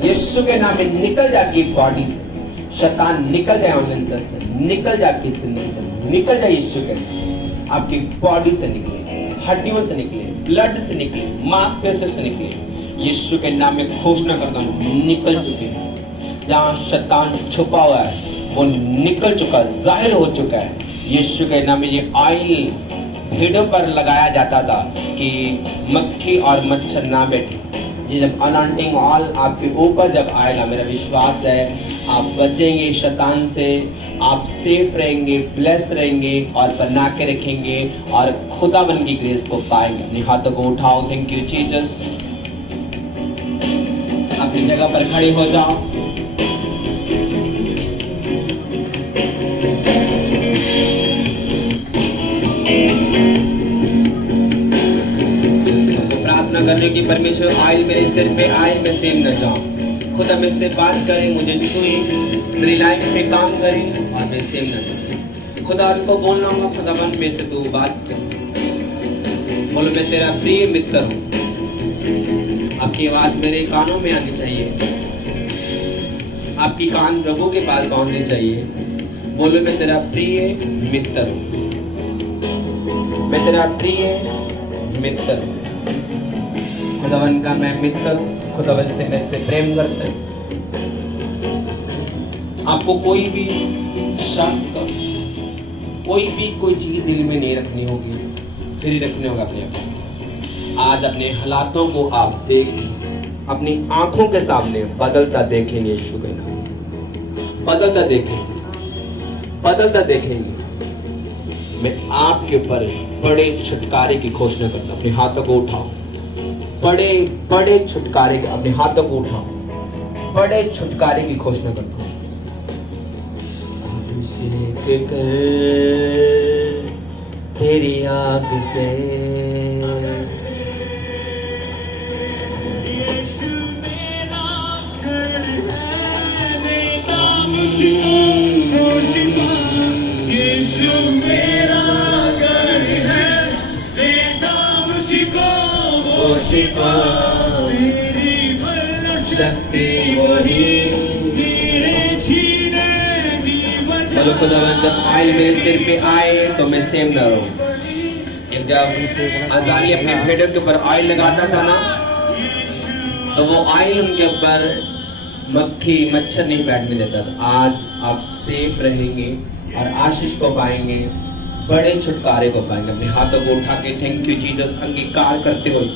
यीशु के नाम में निकल जा आपकी बॉडी से। शैतान निकल जाए ऑनलाइन चर्च से, निकल जाए आपकी जिंदगी से, निकल जाए यीशु के नाम। आपकी बॉडी से निकले, हड्डियों से निकले, ब्लड से निकले, मांसपेशियों से निकले, यीशु के नाम में घोषणा करता हूं निकल चुके हैं। जहां शैतान छुपा हुआ है वो निकल चुका, जाहिर हो चुका है। यीशु के नाम में ये ऑयल भेड़ों पर लगाया जाता था कि मक्खी और मच्छर ना बैठे। ये जब अनॉइंटिंग ऑयल आपके ऊपर जब आएगा, मेरा विश्वास है आप बचेंगे शैतान से, आप सेफ रहेंगे, ब्लेस रहेंगे और बना के रखेंगे और खुदावन की ग्रेस को पाएंगे। अपने हाथों को उठाओ, थैंक यू जीसस। अपनी जगह पर खड़े हो जाओ। प्रार्थना करने की परमेश्वर ऑयल मेरे सिर पे आए, मैं सेम न जाऊं। खुदा मुझसे बात करे, मुझे छुए, मेरी लाइफ में काम करे और मैं सेम न जाऊं। खुदा को बोलना होगा खुदावन में से तू बात कर, बोलो मैं तेरा प्रिय मित्र हूँ। आपकी आवाज मेरे कानों में आनी चाहिए, आपकी कान प्रभु के पास पहुंचनी चाहिए। बोलो मैं तेरा प्रिय मित्र हूँ, मैं तेरा प्रिय मित्र हूँ। खुदावन का मैं मित्र हूँ, खुदावन से मैं से प्रेम करता हूँ। आपको कोई भी शक, कोई चीज दिल में नहीं रखनी होगी, फ्री रखने होगा अपने आप। आज अपने हालातों को आप देख अपनी आंखों के सामने बदलता देखेंगे। यीशु के नाम बदलता देखेंगे, बदलता देखेंगे। मैं आपके ऊपर बड़े छुटकारे की घोषणा करता हूं। अपने हाथों को उठाओ, बड़े बड़े छुटकारे के, अपने हाथों को उठाओ, बड़े छुटकारे की घोषणा करता हूं। अभिषेक कर तेरी आग से, शक्ति वही। चलो खुदावन जब ऑयल मेरे सिर पे आए तो मैं सेम न रहूं। एक जब अजाली अपने भेड़ों के ऊपर ऑयल लगाता था ना, तो वो ऑयल उनके ऊपर मक्खी मच्छर नहीं बैठने देता था। आज आप सेफ रहेंगे, और आशीष को पाएंगे, बड़े छुटकारे को पाएंगे। अपने हाथों को उठा के थैंक यू जीसस अंगीकार करते हुए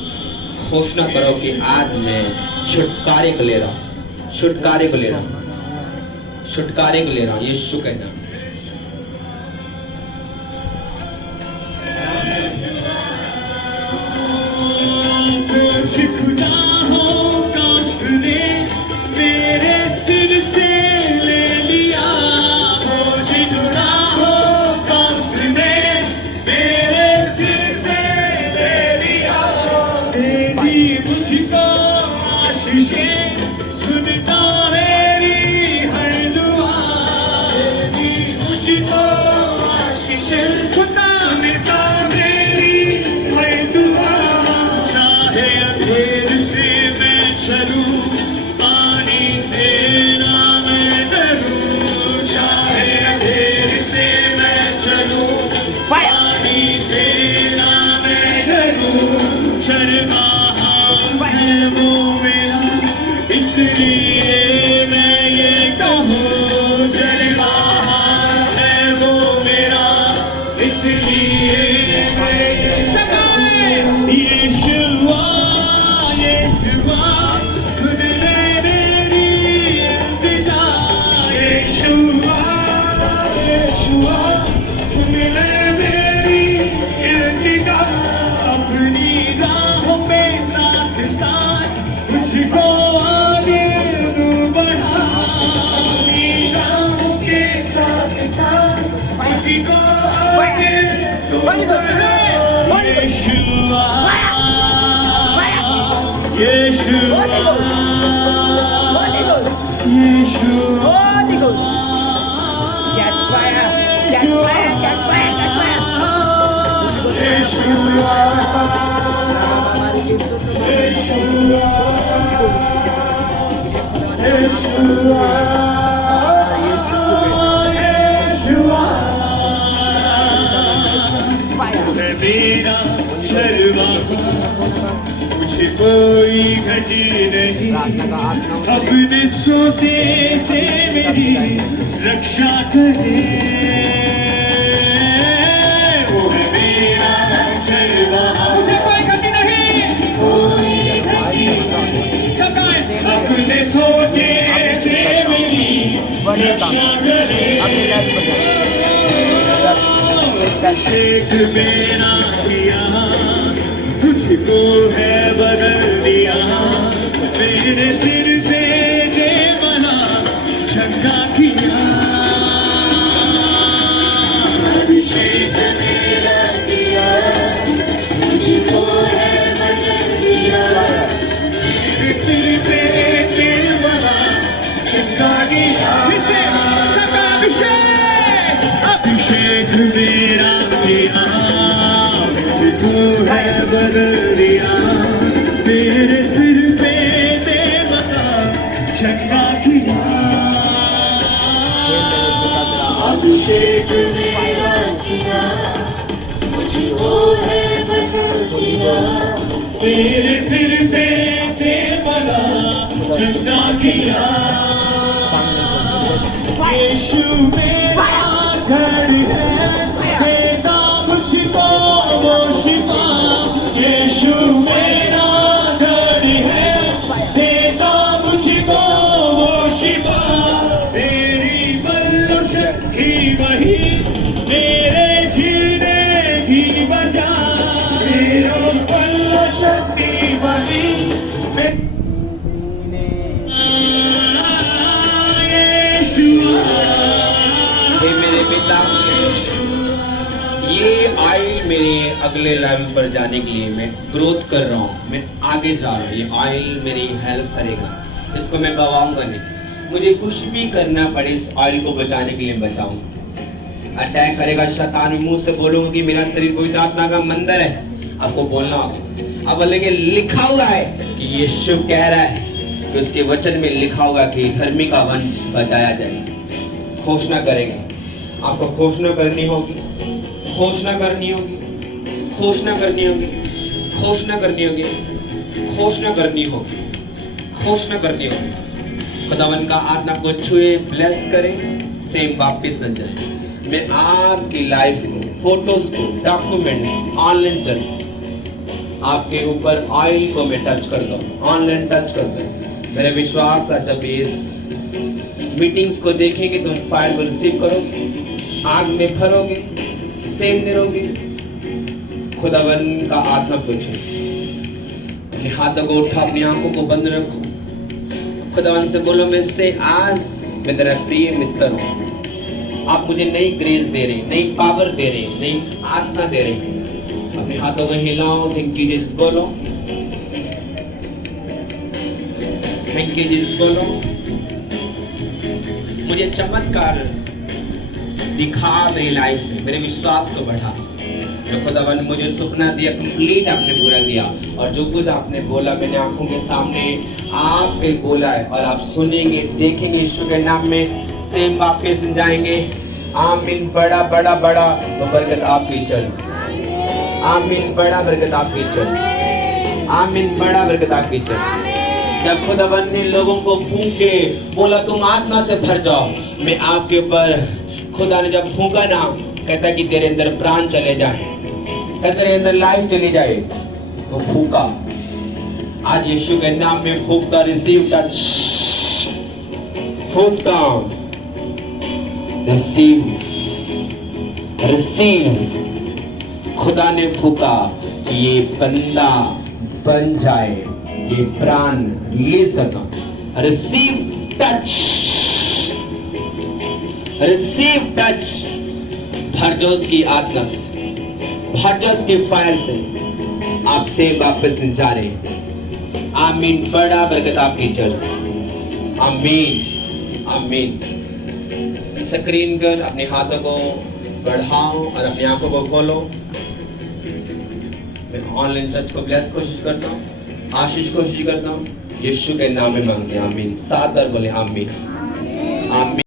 घोषणा करो कि आज मैं छुटकारे को ले रहा हूँ, छुटकारे को ले रहा हूँ, छुटकारे को ले रहा हूँ यीशु के नाम। मेरा शर्मा मुझे कोई घटी नहीं, अपने सोते से मेरी रक्षा करे। वो है मेरा शर्मा, मुझे कोई घटी नहीं, कोई घटी नहीं, अपने सोते से मेरी रक्षा करे। अभिषेक मेरा किया, तुझको है बदल दिया, मेरे सिर पे दे बना झंडा किया। अभिषेक मेरा किया, तुझको है बदल दिया, मेरे सिर पे दे बना झंडा किया। अभिषेक मेरा किया, तुझको है बदल दिया, मेरे सिर पे दे बता झंडा किया। अभिषेक मेरा किया, मुझको है बदल दिया, मेरे सिर पे दे बता झंडा किया। यीशु मेरा घर है, देता मुझको वो शिफा। यीशु मेरा घर है, देता मुझको वो शिफा। तेरी बल्लो शक्ति वही, मेरे जीने की वजह। तेरी बल्लो शक्ति वही, मेरे पिता, ये ऑयल मेरे अगले लेवल पर जाने के लिए मैं ग्रोथ कर रहा हूँ, मैं आगे जा रहा हूँ। ये ऑयल मेरी हेल्प करेगा, इसको मैं गवाऊंगा नहीं। मुझे कुछ भी करना पड़े इस ऑयल को बचाने के लिए बचाऊंगा। अटैक करेगा शैतान, मुंह से बोलूंगा कि मेरा शरीर पवित्र आत्मा का मंदिर है। आपको बोलना होगा। अब बोलेंगे लिखा हुआ है कि यीशु कह रहा है कि उसके वचन में लिखा होगा कि धर्मी का वंश बचाया जाएगा। घोषणा करेंगे, आपको घोषणा करनी होगी, घोषणा करनी होगी, घोषणा करनी होगी, घोषणा करनी होगी, घोषणा करनी होगी, घोषणा करनी होगी। खुदावन का आत्मा को छुए, ब्लेस करे, सेम वापिस न जाए। मैं आपकी लाइफ को, फोटोज को, डॉक्यूमेंट्स, ऑनलाइन चर्च आपके ऊपर ऑयल को मैं टच करता हूँ, ऑनलाइन टच करता हूँ। मेरा विश्वास है जब इस मीटिंग्स को देखेंगे तुम फायर को रिसीव करोगे, आग में भरोगे, सेम नहीं रहोगे। खुदावन का आत्मा पूछे, अपने हाथों को उठा, अपनी आंखों को बंद रखो, खुदावन से बोलो मैं से आज मैं तेरा प्रिय मित्र हूँ। आप मुझे नई ग्रेस दे रहे, नई पावर दे रहे, नई आत्मा दे रहे। अपने हाथों को हिलाओ, थैंक यू जीसस बोलो, थैंक यू जीसस बोलो। मुझे चमत्कार दिखा मेरी लाइफ में, मेरे विश्वास को बढ़ा। जो खुदावन ने मुझे सपना दिया कंप्लीट आपने पूरा किया, और जो कुछ आपने बोला मैंने आंखों के सामने आपके बोला है, और आप सुनेंगे, देखेंगे यीशु के नाम में सेम वापस जाएंगे। आमीन। बड़ा बड़ा बड़ा तो बरकत आपकी चर्च, आमीन। बड़ा बरकत आपकी चर्च, आमीन। बड़ा बरकत आपकी चर्च। जब खुदावन ने लोगों को फूंक के बोला तुम आत्मा से भर जाओ, मैं आपके ऊपर, खुदा ने जब फूंका ना, कहता कि तेरे अंदर प्राण चले जाए, तेरे अंदर लाइफ चली जाए, तो फूंका। आज यीशु के नाम में फूंकता, रिसीव टच, फूंकता, रिसीव, रिसीव। खुदा ने फूंका कि ये बंदा बन जाए, ये प्राण रिलीज करता। Receive touch, receive touch. भरजोस की आत्मा से, भरजोस के फायर से आपसे वापस जा रहे। आमीन। बड़ा बरकत आपकी चर्च, आमीन, आमीन। स्क्रीन कर अपने हाथों को बढ़ाओ और अपनी आंखों को खोलो। मैं ऑनलाइन चर्च को ब्लेस कोशिश करता हूँ, आशीष कोशिश करता हूँ, यीशु के नाम में मांगते हैं, आमीन। 7 बार बोले आमीन, आमीन।